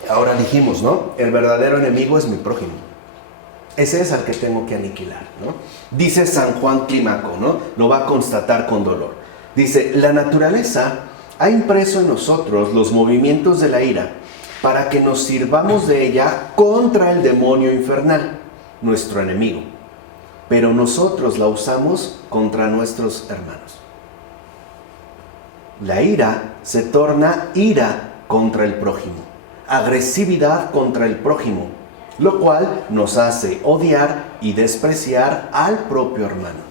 Ahora dijimos, ¿no? El verdadero enemigo es mi prójimo. Ese es al que tengo que aniquilar, ¿no? Dice San Juan Clímaco, ¿no? Lo va a constatar con dolor. Dice, la naturaleza ha impreso en nosotros los movimientos de la ira para que nos sirvamos de ella contra el demonio infernal, nuestro enemigo. Pero nosotros la usamos contra nuestros hermanos. La ira se torna ira contra el prójimo, agresividad contra el prójimo, lo cual nos hace odiar y despreciar al propio hermano,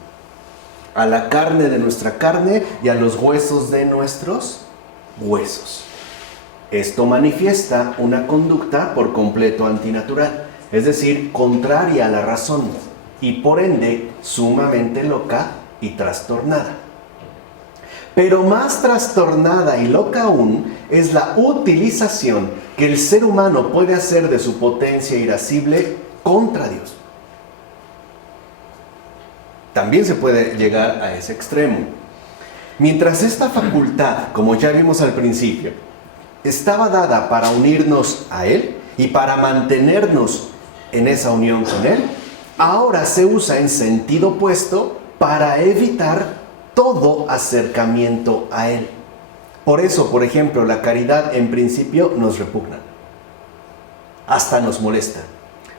a la carne de nuestra carne y a los huesos de nuestros huesos. Esto manifiesta una conducta por completo antinatural, es decir, contraria a la razón, y por ende sumamente loca y trastornada. Pero más trastornada y loca aún es la utilización que el ser humano puede hacer de su potencia irascible contra Dios. También se puede llegar a ese extremo. Mientras esta facultad, como ya vimos al principio, estaba dada para unirnos a Él y para mantenernos en esa unión con Él, ahora se usa en sentido opuesto para evitar todo acercamiento a Él. Por eso, por ejemplo, la caridad en principio nos repugna, hasta nos molesta.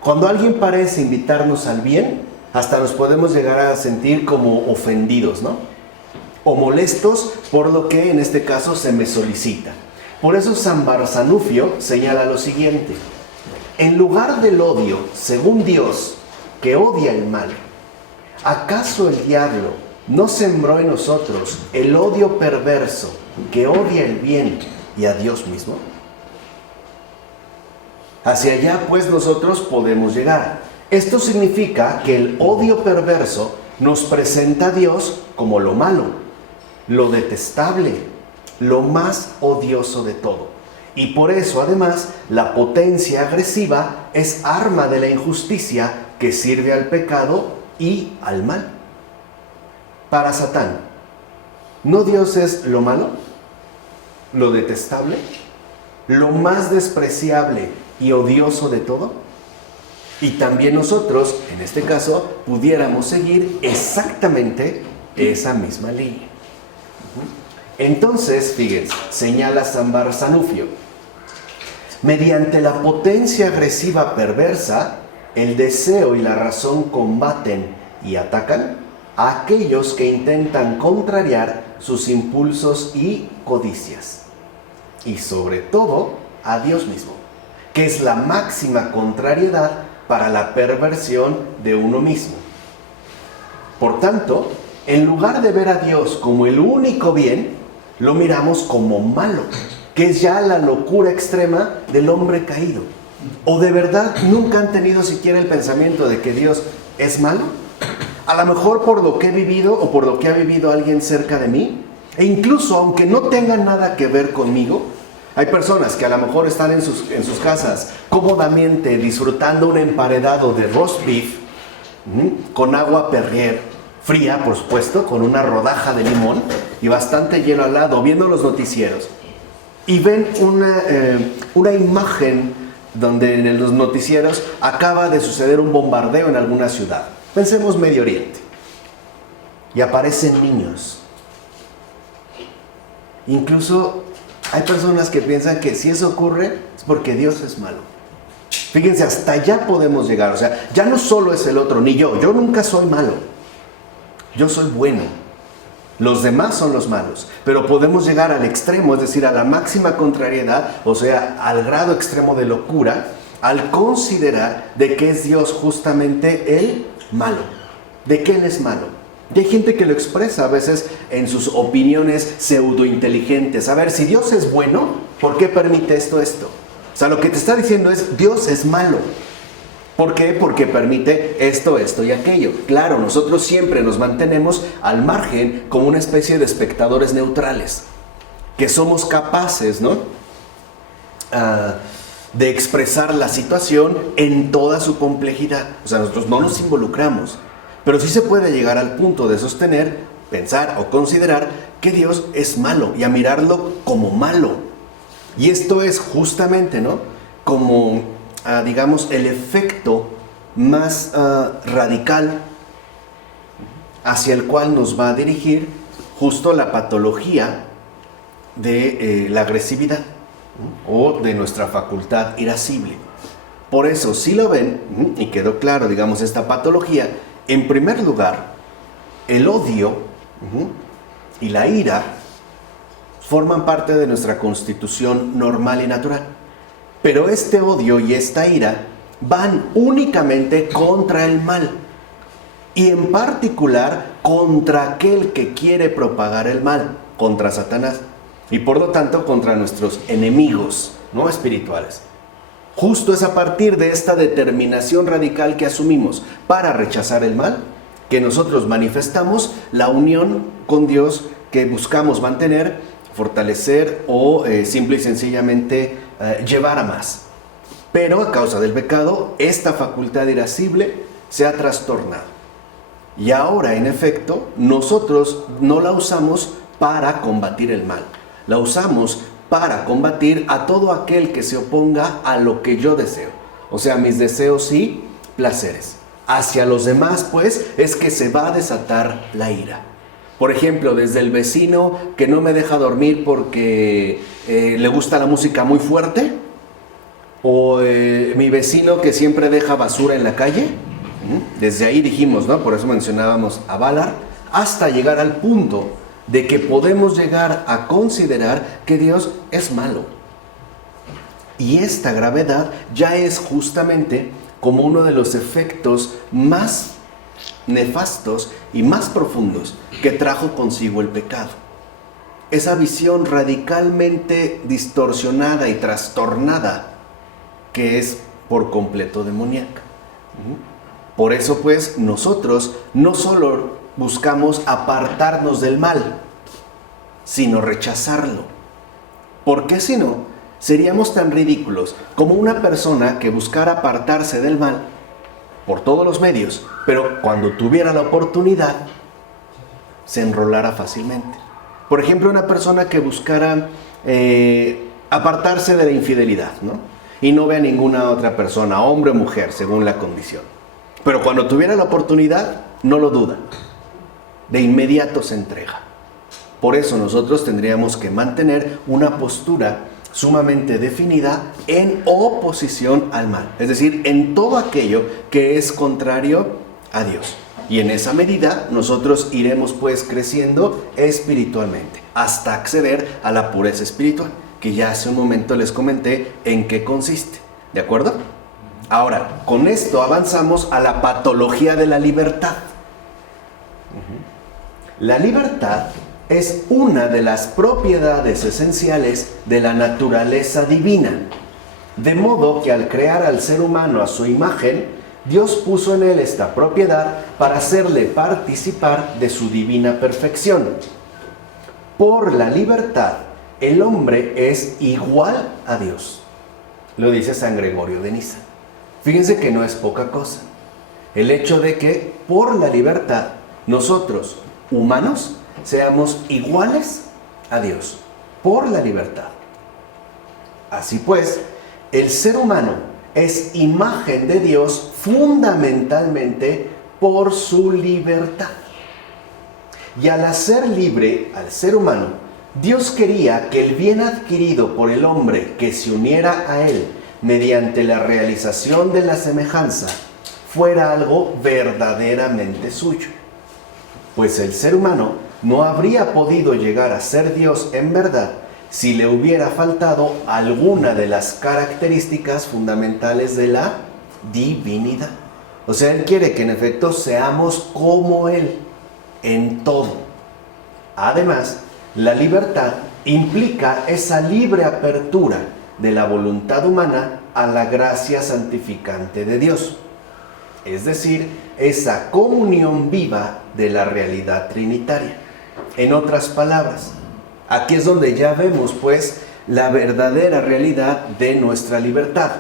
Cuando alguien parece invitarnos al bien, hasta nos podemos llegar a sentir como ofendidos, ¿no? O molestos por lo que en este caso se me solicita. Por eso San Barzanufio señala lo siguiente: en lugar del odio, según Dios, que odia el mal, ¿acaso el diablo no sembró en nosotros el odio perverso que odia el bien y a Dios mismo? Hacia allá pues nosotros podemos llegar. Esto significa que el odio perverso nos presenta a Dios como lo malo, lo detestable, lo más odioso de todo. Y por eso además la potencia agresiva es arma de la injusticia que sirve al pecado y al mal. Para Satán, ¿no Dios es lo malo, lo detestable, lo más despreciable y odioso de todo? Y también nosotros, en este caso, pudiéramos seguir exactamente esa misma línea. Entonces, fíjense, señala San Barzanufio, mediante la potencia agresiva perversa, el deseo y la razón combaten y atacan a aquellos que intentan contrariar sus impulsos y codicias. Y sobre todo, a Dios mismo, que es la máxima contrariedad para la perversión de uno mismo. Por tanto, en lugar de ver a Dios como el único bien, lo miramos como malo, que es ya la locura extrema del hombre caído. ¿O de verdad nunca han tenido siquiera el pensamiento de que Dios es malo? A lo mejor por lo que he vivido o por lo que ha vivido alguien cerca de mí, e incluso aunque no tengan nada que ver conmigo, hay personas que a lo mejor están en sus casas cómodamente disfrutando un emparedado de roast beef con agua Perrier, fría por supuesto, con una rodaja de limón y bastante hielo al lado, viendo los noticieros. Y ven una imagen donde en los noticieros acaba de suceder un bombardeo en alguna ciudad. Pensemos Medio Oriente. Y aparecen niños. Incluso hay personas que piensan que si eso ocurre es porque Dios es malo. Fíjense, hasta allá podemos llegar. O sea, ya no solo es el otro, ni yo. Yo nunca soy malo. Yo soy bueno. Los demás son los malos. Pero podemos llegar al extremo, es decir, a la máxima contrariedad, o sea, al grado extremo de locura, al considerar de que es Dios justamente el malo. De que Él es malo. Y hay gente que lo expresa a veces en sus opiniones pseudointeligentes. A ver, si Dios es bueno, ¿por qué permite esto? O sea, lo que te está diciendo es, Dios es malo. ¿Por qué? Porque permite esto y aquello. Claro, nosotros siempre nos mantenemos al margen como una especie de espectadores neutrales, que somos capaces, ¿no? De expresar la situación en toda su complejidad. O sea, nosotros no nos involucramos. Pero sí se puede llegar al punto de sostener, pensar o considerar que Dios es malo y a mirarlo como malo. Y esto es justamente, ¿no? Como, digamos, el efecto más radical hacia el cual nos va a dirigir justo la patología de la agresividad o de nuestra facultad irascible. Por eso, si lo ven, y quedó claro, digamos, esta patología, en primer lugar, el odio y la ira forman parte de nuestra constitución normal y natural. Pero este odio y esta ira van únicamente contra el mal y en particular contra aquel que quiere propagar el mal, contra Satanás y por lo tanto contra nuestros enemigos no espirituales. Justo es a partir de esta determinación radical que asumimos para rechazar el mal, que nosotros manifestamos la unión con Dios que buscamos mantener, fortalecer o simple y sencillamente llevar a más. Pero a causa del pecado, esta facultad irascible se ha trastornado. Y ahora, en efecto, nosotros no la usamos para combatir el mal. La usamos para combatir a todo aquel que se oponga a lo que yo deseo. O sea, mis deseos y placeres. Hacia los demás, pues, es que se va a desatar la ira. Por ejemplo, desde el vecino que no me deja dormir porque le gusta la música muy fuerte, o mi vecino que siempre deja basura en la calle. Desde ahí dijimos, ¿no? Por eso mencionábamos a Balaam, hasta llegar al punto de que podemos llegar a considerar que Dios es malo. Y esta gravedad ya es justamente como uno de los efectos más nefastos y más profundos que trajo consigo el pecado. Esa visión radicalmente distorsionada y trastornada que es por completo demoníaca. Por eso pues nosotros no solo buscamos apartarnos del mal, sino rechazarlo. Porque si no, seríamos tan ridículos como una persona que buscara apartarse del mal por todos los medios, pero cuando tuviera la oportunidad, se enrolara fácilmente. Por ejemplo, una persona que buscara apartarse de la infidelidad, ¿no? Y no ve a ninguna otra persona, hombre o mujer, según la condición. Pero cuando tuviera la oportunidad, no lo duda. De inmediato se entrega. Por eso nosotros tendríamos que mantener una postura sumamente definida en oposición al mal. Es decir, en todo aquello que es contrario a Dios. Y en esa medida nosotros iremos pues creciendo espiritualmente hasta acceder a la pureza espiritual, que ya hace un momento les comenté en qué consiste. ¿De acuerdo? Ahora, con esto avanzamos a la patología de la libertad. La libertad es una de las propiedades esenciales de la naturaleza divina. De modo que al crear al ser humano a su imagen, Dios puso en él esta propiedad para hacerle participar de su divina perfección. Por la libertad, el hombre es igual a Dios. Lo dice San Gregorio de Niza. Fíjense que no es poca cosa. El hecho de que por la libertad nosotros, humanos, seamos iguales a Dios. Por la libertad. Así pues, el ser humano es imagen de Dios fundamentalmente por su libertad. Y al hacer libre al ser humano, Dios quería que el bien adquirido por el hombre que se uniera a él mediante la realización de la semejanza fuera algo verdaderamente suyo. Pues el ser humano no habría podido llegar a ser Dios en verdad si le hubiera faltado alguna de las características fundamentales de la divinidad. O sea, Él quiere que en efecto seamos como Él en todo. Además, la libertad implica esa libre apertura de la voluntad humana a la gracia santificante de Dios. Es decir, esa comunión viva de la realidad trinitaria. En otras palabras, aquí es donde ya vemos pues la verdadera realidad de nuestra libertad.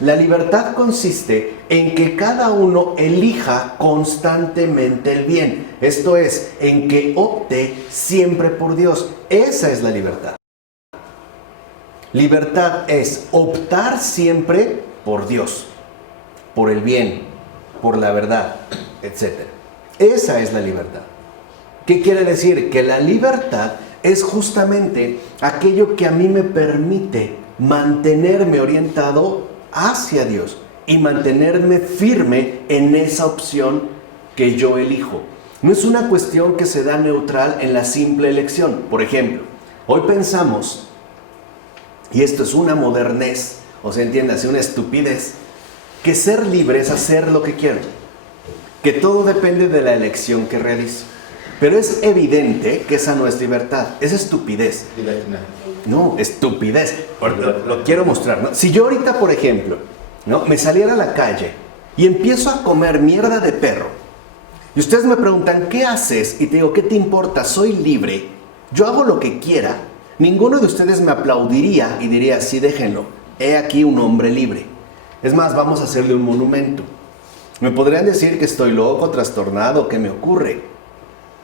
La libertad consiste en que cada uno elija constantemente el bien. Esto es, en que opte siempre por Dios. Esa es la libertad. Libertad es optar siempre por Dios, por el bien, por la verdad, etc. Esa es la libertad. ¿Qué quiere decir? Que la libertad es justamente aquello que a mí me permite mantenerme orientado hacia Dios y mantenerme firme en esa opción que yo elijo. No es una cuestión que se da neutral en la simple elección. Por ejemplo, hoy pensamos, y esto es una modernez, o sea, entiéndase, una estupidez, que ser libre es hacer lo que quiero, que todo depende de la elección que realizo. Pero es evidente que esa no es libertad, es estupidez. No, estupidez. Lo quiero mostrar, ¿no? Si yo ahorita, por ejemplo, ¿no?, me saliera a la calle y empiezo a comer mierda de perro, y ustedes me preguntan, ¿qué haces? Y te digo, ¿qué te importa? Soy libre, yo hago lo que quiera. Ninguno de ustedes me aplaudiría y diría, sí, déjenlo, he aquí un hombre libre. Es más, vamos a hacerle un monumento. Me podrían decir que estoy loco, trastornado, ¿qué me ocurre?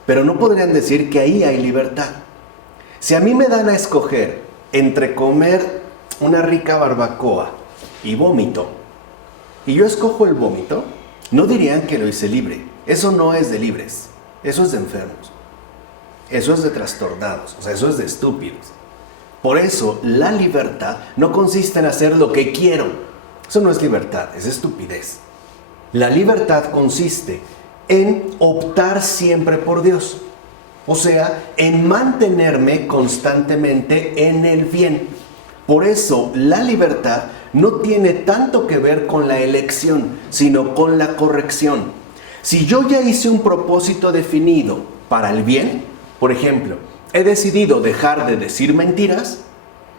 Pero no podrían decir que ahí hay libertad. Si a mí me dan a escoger entre comer una rica barbacoa y vómito, y yo escojo el vómito, no dirían que lo hice libre. Eso no es de libres, eso es de enfermos, eso es de trastornados, o sea, eso es de estúpidos. Por eso la libertad no consiste en hacer lo que quiero. Eso no es libertad, es estupidez. La libertad consiste en optar siempre por Dios. O sea, en mantenerme constantemente en el bien. Por eso la libertad no tiene tanto que ver con la elección, sino con la corrección. Si yo ya hice un propósito definido para el bien, por ejemplo, he decidido dejar de decir mentiras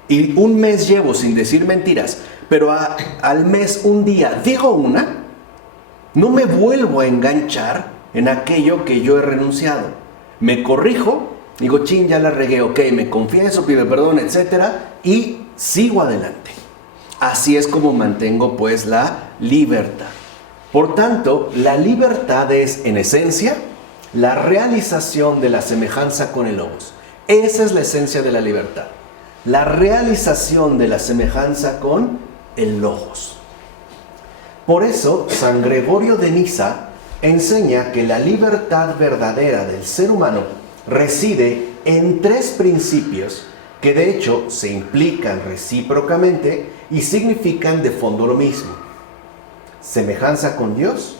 y un mes llevo sin decir mentiras, pero al mes, un día, digo una, no me vuelvo a enganchar en aquello que yo he renunciado. Me corrijo, digo, chin, ya la regué, ok, me confieso, pido perdón, etcétera, y sigo adelante. Así es como mantengo pues la libertad. Por tanto, la libertad es, en esencia, la realización de la semejanza con el logos. Esa es la esencia de la libertad. La realización de la semejanza con el logos. Por eso, San Gregorio de Niza enseña que la libertad verdadera del ser humano reside en 3 principios que de hecho se implican recíprocamente y significan de fondo lo mismo: semejanza con Dios,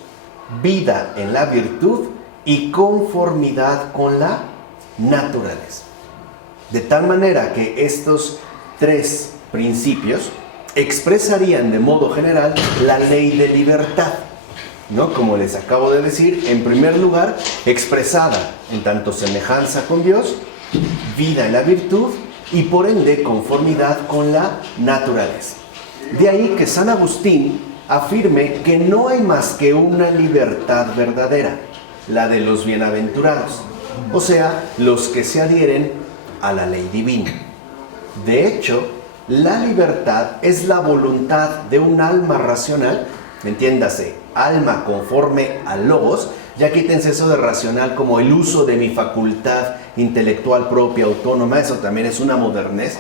vida en la virtud y conformidad con la naturaleza. De tal manera que estos 3 principios expresarían de modo general la ley de libertad, ¿no? Como les acabo de decir, en primer lugar, expresada en tanto semejanza con Dios, vida en la virtud y por ende conformidad con la naturaleza. De ahí que San Agustín afirme que no hay más que una libertad verdadera, la de los bienaventurados, o sea, los que se adhieren a la ley divina. De hecho, la libertad es la voluntad de un alma racional, entiéndase, alma conforme al logos. Ya quítense eso de racional como el uso de mi facultad intelectual propia, autónoma, eso también es una modernez.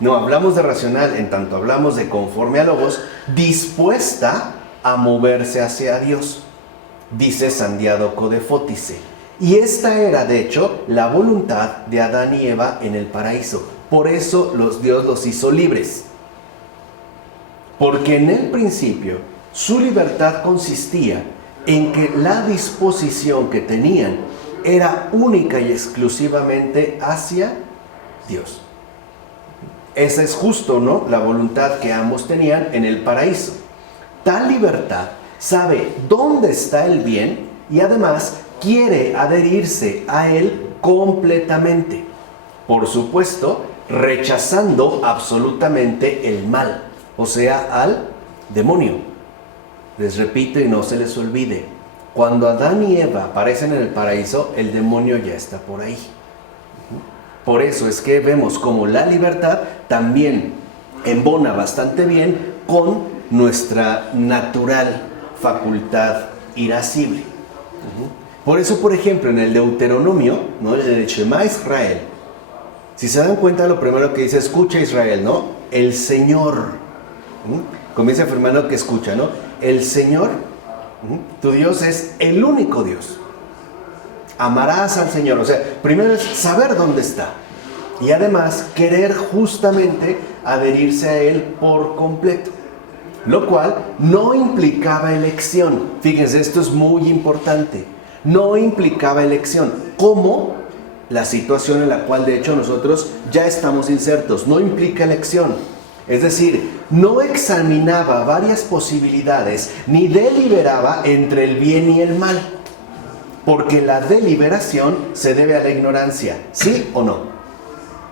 No, hablamos de racional en tanto hablamos de conforme a logos, dispuesta a moverse hacia Dios, dice San Diádoco de Fótice. Y esta era, de hecho, la voluntad de Adán y Eva en el paraíso. Por eso Dios los hizo libres. Porque en el principio su libertad consistía en que la disposición que tenían era única y exclusivamente hacia Dios. Esa es justo, ¿no?, la voluntad que ambos tenían en el paraíso. Tal libertad sabe dónde está el bien y además quiere adherirse a él completamente. Por supuesto, rechazando absolutamente el mal, o sea, al demonio. Les repito y no se les olvide, cuando Adán y Eva aparecen en el paraíso, el demonio ya está por ahí. Por eso es que vemos como la libertad también embona bastante bien con nuestra natural facultad irascible. Por eso, por ejemplo, en el Deuteronomio, ¿no?, en el Shema Israel, si se dan cuenta, lo primero que dice, escucha Israel, ¿no? El Señor. Comienza afirmando que escucha, ¿no? El Señor, tu Dios, es el único Dios. Amarás al Señor. O sea, primero es saber dónde está. Y además, querer justamente adherirse a Él por completo. Lo cual no implicaba elección. Fíjense, esto es muy importante. No implicaba elección. ¿Cómo? La situación en la cual de hecho nosotros ya estamos insertos. No implica elección. Es decir, no examinaba varias posibilidades ni deliberaba entre el bien y el mal. Porque la deliberación se debe a la ignorancia. ¿Sí o no?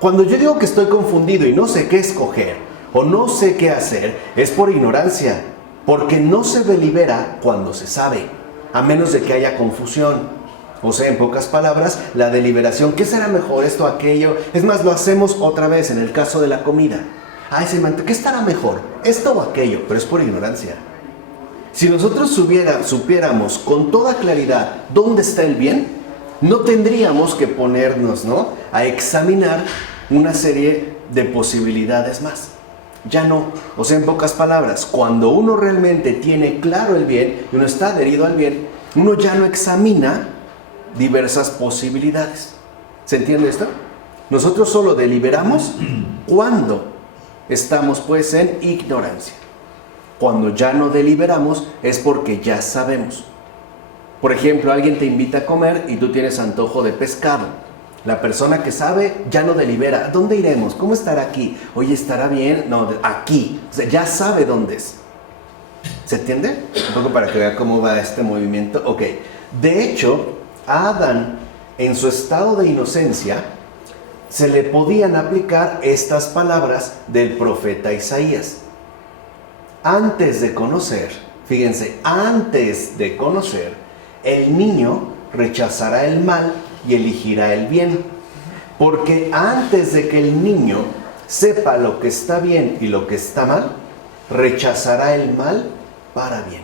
Cuando yo digo que estoy confundido y no sé qué escoger o no sé qué hacer, es por ignorancia. Porque no se delibera cuando se sabe, a menos de que haya confusión. O sea, en pocas palabras, la deliberación, ¿qué será mejor, esto o aquello? Es más, lo hacemos otra vez en el caso de la comida. Ay, ¿qué estará mejor, esto o aquello? Pero es por ignorancia. Si nosotros supiéramos con toda claridad dónde está el bien, no tendríamos que ponernos, ¿no?, a examinar una serie de posibilidades más. Ya no. O sea, en pocas palabras, cuando uno realmente tiene claro el bien y uno está adherido al bien, uno ya no examina diversas posibilidades. ¿Se entiende esto? Nosotros solo deliberamos cuando estamos pues en ignorancia. Cuando ya no deliberamos es porque ya sabemos. Por ejemplo, alguien te invita a comer y tú tienes antojo de pescado. La persona que sabe ya no delibera. ¿Dónde iremos? ¿Cómo estará aquí? Oye, ¿estará bien? No, aquí. O sea, ya sabe dónde es. ¿Se entiende? Un poco para que vea cómo va este movimiento. Ok. De hecho, a Adán, en su estado de inocencia, se le podían aplicar estas palabras del profeta Isaías. Antes de conocer, fíjense, antes de conocer, el niño rechazará el mal y elegirá el bien. Porque antes de que el niño sepa lo que está bien y lo que está mal, rechazará el mal para bien.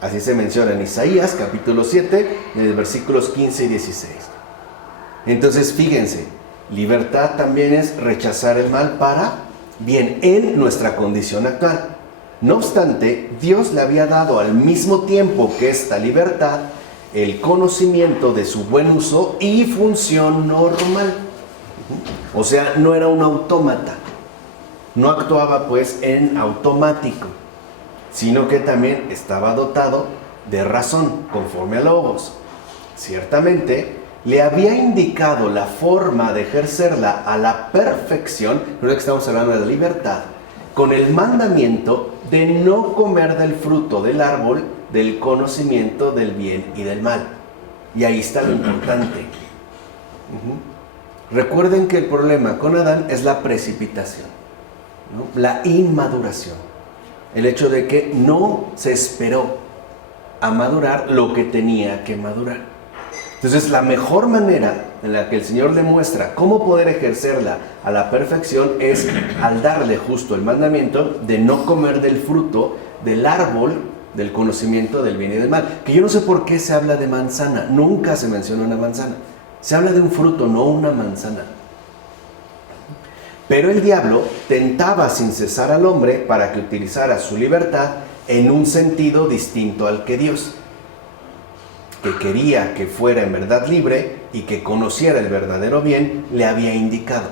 Así se menciona en Isaías capítulo 7, en los versículos 15 y 16. Entonces, fíjense, libertad también es rechazar el mal para bien en nuestra condición actual. No obstante, Dios le había dado al mismo tiempo que esta libertad el conocimiento de su buen uso y función normal. O sea, no era un autómata, no actuaba pues en automático, sino que también estaba dotado de razón, conforme a Logos. Ciertamente, le había indicado la forma de ejercerla a la perfección, no es que estamos hablando de la libertad, con el mandamiento de no comer del fruto del árbol del conocimiento del bien y del mal. Y ahí está lo importante. Recuerden que el problema con Adán es la precipitación, ¿no? La inmaduración. El hecho de que no se esperó a madurar lo que tenía que madurar. Entonces, la mejor manera en la que el Señor le muestra cómo poder ejercerla a la perfección es al darle justo el mandamiento de no comer del fruto del árbol del conocimiento del bien y del mal. Que yo no sé por qué se habla de manzana, nunca se menciona una manzana. Se habla de un fruto, no una manzana. Pero el diablo tentaba sin cesar al hombre para que utilizara su libertad en un sentido distinto al que Dios, que quería que fuera en verdad libre y que conociera el verdadero bien, le había indicado.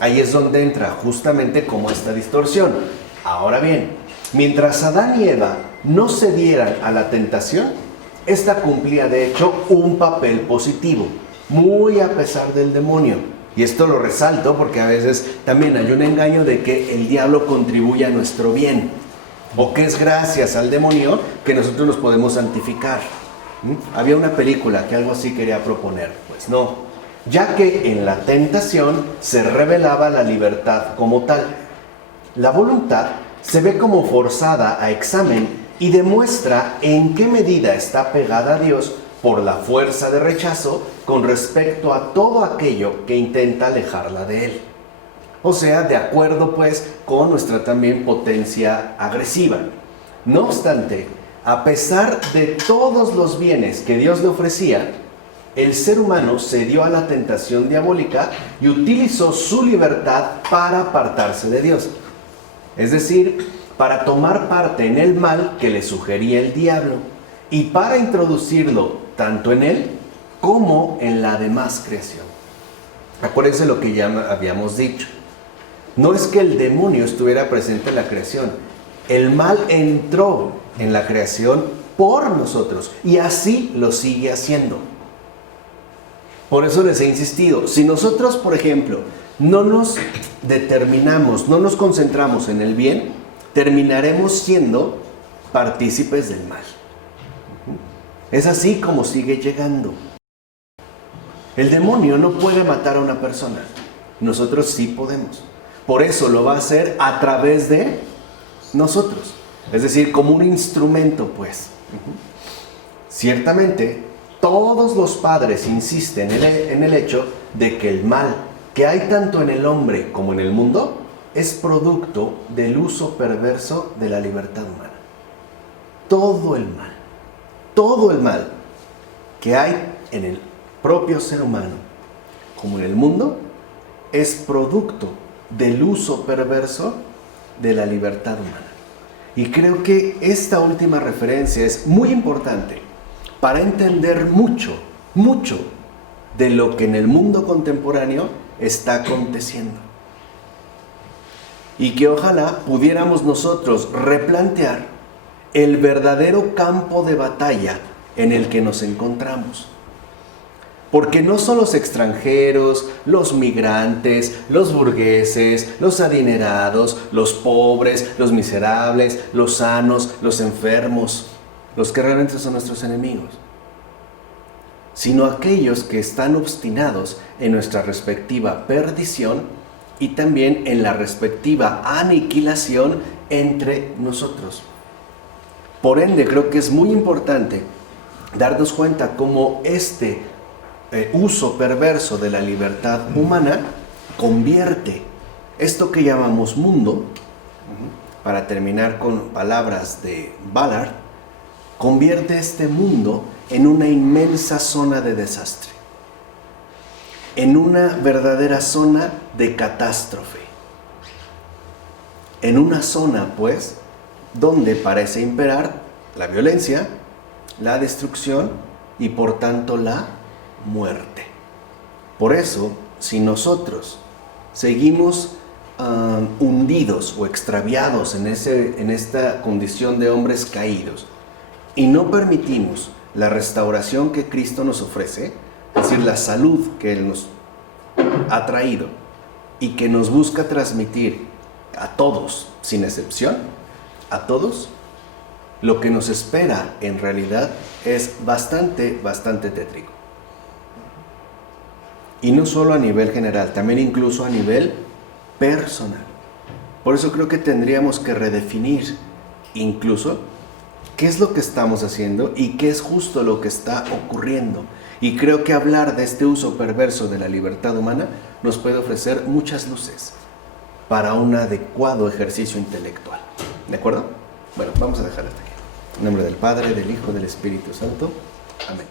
Ahí es donde entra justamente como esta distorsión. Ahora bien, mientras Adán y Eva no cedieran a la tentación, esta cumplía de hecho un papel positivo, muy a pesar del demonio. Y esto lo resalto porque a veces también hay un engaño de que el diablo contribuye a nuestro bien, o que es gracias al demonio que nosotros nos podemos santificar. Había una película que algo así quería proponer. Pues no, ya que en la tentación se revelaba la libertad como tal. La voluntad se ve como forzada a examen y demuestra en qué medida está pegada a Dios por la fuerza de rechazo con respecto a todo aquello que intenta alejarla de Él. O sea, de acuerdo pues con nuestra también potencia agresiva. No obstante, a pesar de todos los bienes que Dios le ofrecía, el ser humano cedió a la tentación diabólica y utilizó su libertad para apartarse de Dios. Es decir, para tomar parte en el mal que le sugería el diablo y para introducirlo tanto en él como en la demás creación. Acuérdense lo que ya habíamos dicho. No es que el demonio estuviera presente en la creación. El mal entró en la creación por nosotros y así lo sigue haciendo. Por eso les he insistido, si nosotros, por ejemplo, no nos determinamos, no nos concentramos en el bien, terminaremos siendo partícipes del mal. Es así como sigue llegando. El demonio no puede matar a una persona, nosotros sí podemos. Por eso lo va a hacer a través de nosotros. Es decir, como un instrumento, pues. Ciertamente, todos los padres insisten en el hecho de que el mal que hay tanto en el hombre como en el mundo es producto del uso perverso de la libertad humana. Todo el mal que hay en el propio ser humano como en el mundo es producto del uso perverso de la libertad humana. Y creo que esta última referencia es muy importante para entender mucho de lo que en el mundo contemporáneo está aconteciendo. Y que ojalá pudiéramos nosotros replantear el verdadero campo de batalla en el que nos encontramos. Porque no son los extranjeros, los migrantes, los burgueses, los adinerados, los pobres, los miserables, los sanos, los enfermos, los que realmente son nuestros enemigos, sino aquellos que están obstinados en nuestra respectiva perdición y también en la respectiva aniquilación entre nosotros. Por ende, creo que es muy importante darnos cuenta cómo este uso perverso de la libertad humana convierte esto que llamamos mundo, para terminar con palabras de Ballard, convierte este mundo en una inmensa zona de desastre, en una verdadera zona de catástrofe, en una zona, pues, donde parece imperar la violencia, la destrucción y por tanto la muerte. Por eso, si nosotros seguimos hundidos o extraviados en esta condición de hombres caídos y no permitimos la restauración que Cristo nos ofrece, es decir, la salud que Él nos ha traído y que nos busca transmitir a todos, sin excepción, a todos, lo que nos espera en realidad es bastante tétrico. Y no solo a nivel general, también incluso a nivel personal. Por eso creo que tendríamos que redefinir incluso qué es lo que estamos haciendo y qué es justo lo que está ocurriendo. Y creo que hablar de este uso perverso de la libertad humana nos puede ofrecer muchas luces para un adecuado ejercicio intelectual. ¿De acuerdo? Bueno, vamos a dejar hasta aquí. En nombre del Padre, del Hijo, del Espíritu Santo. Amén.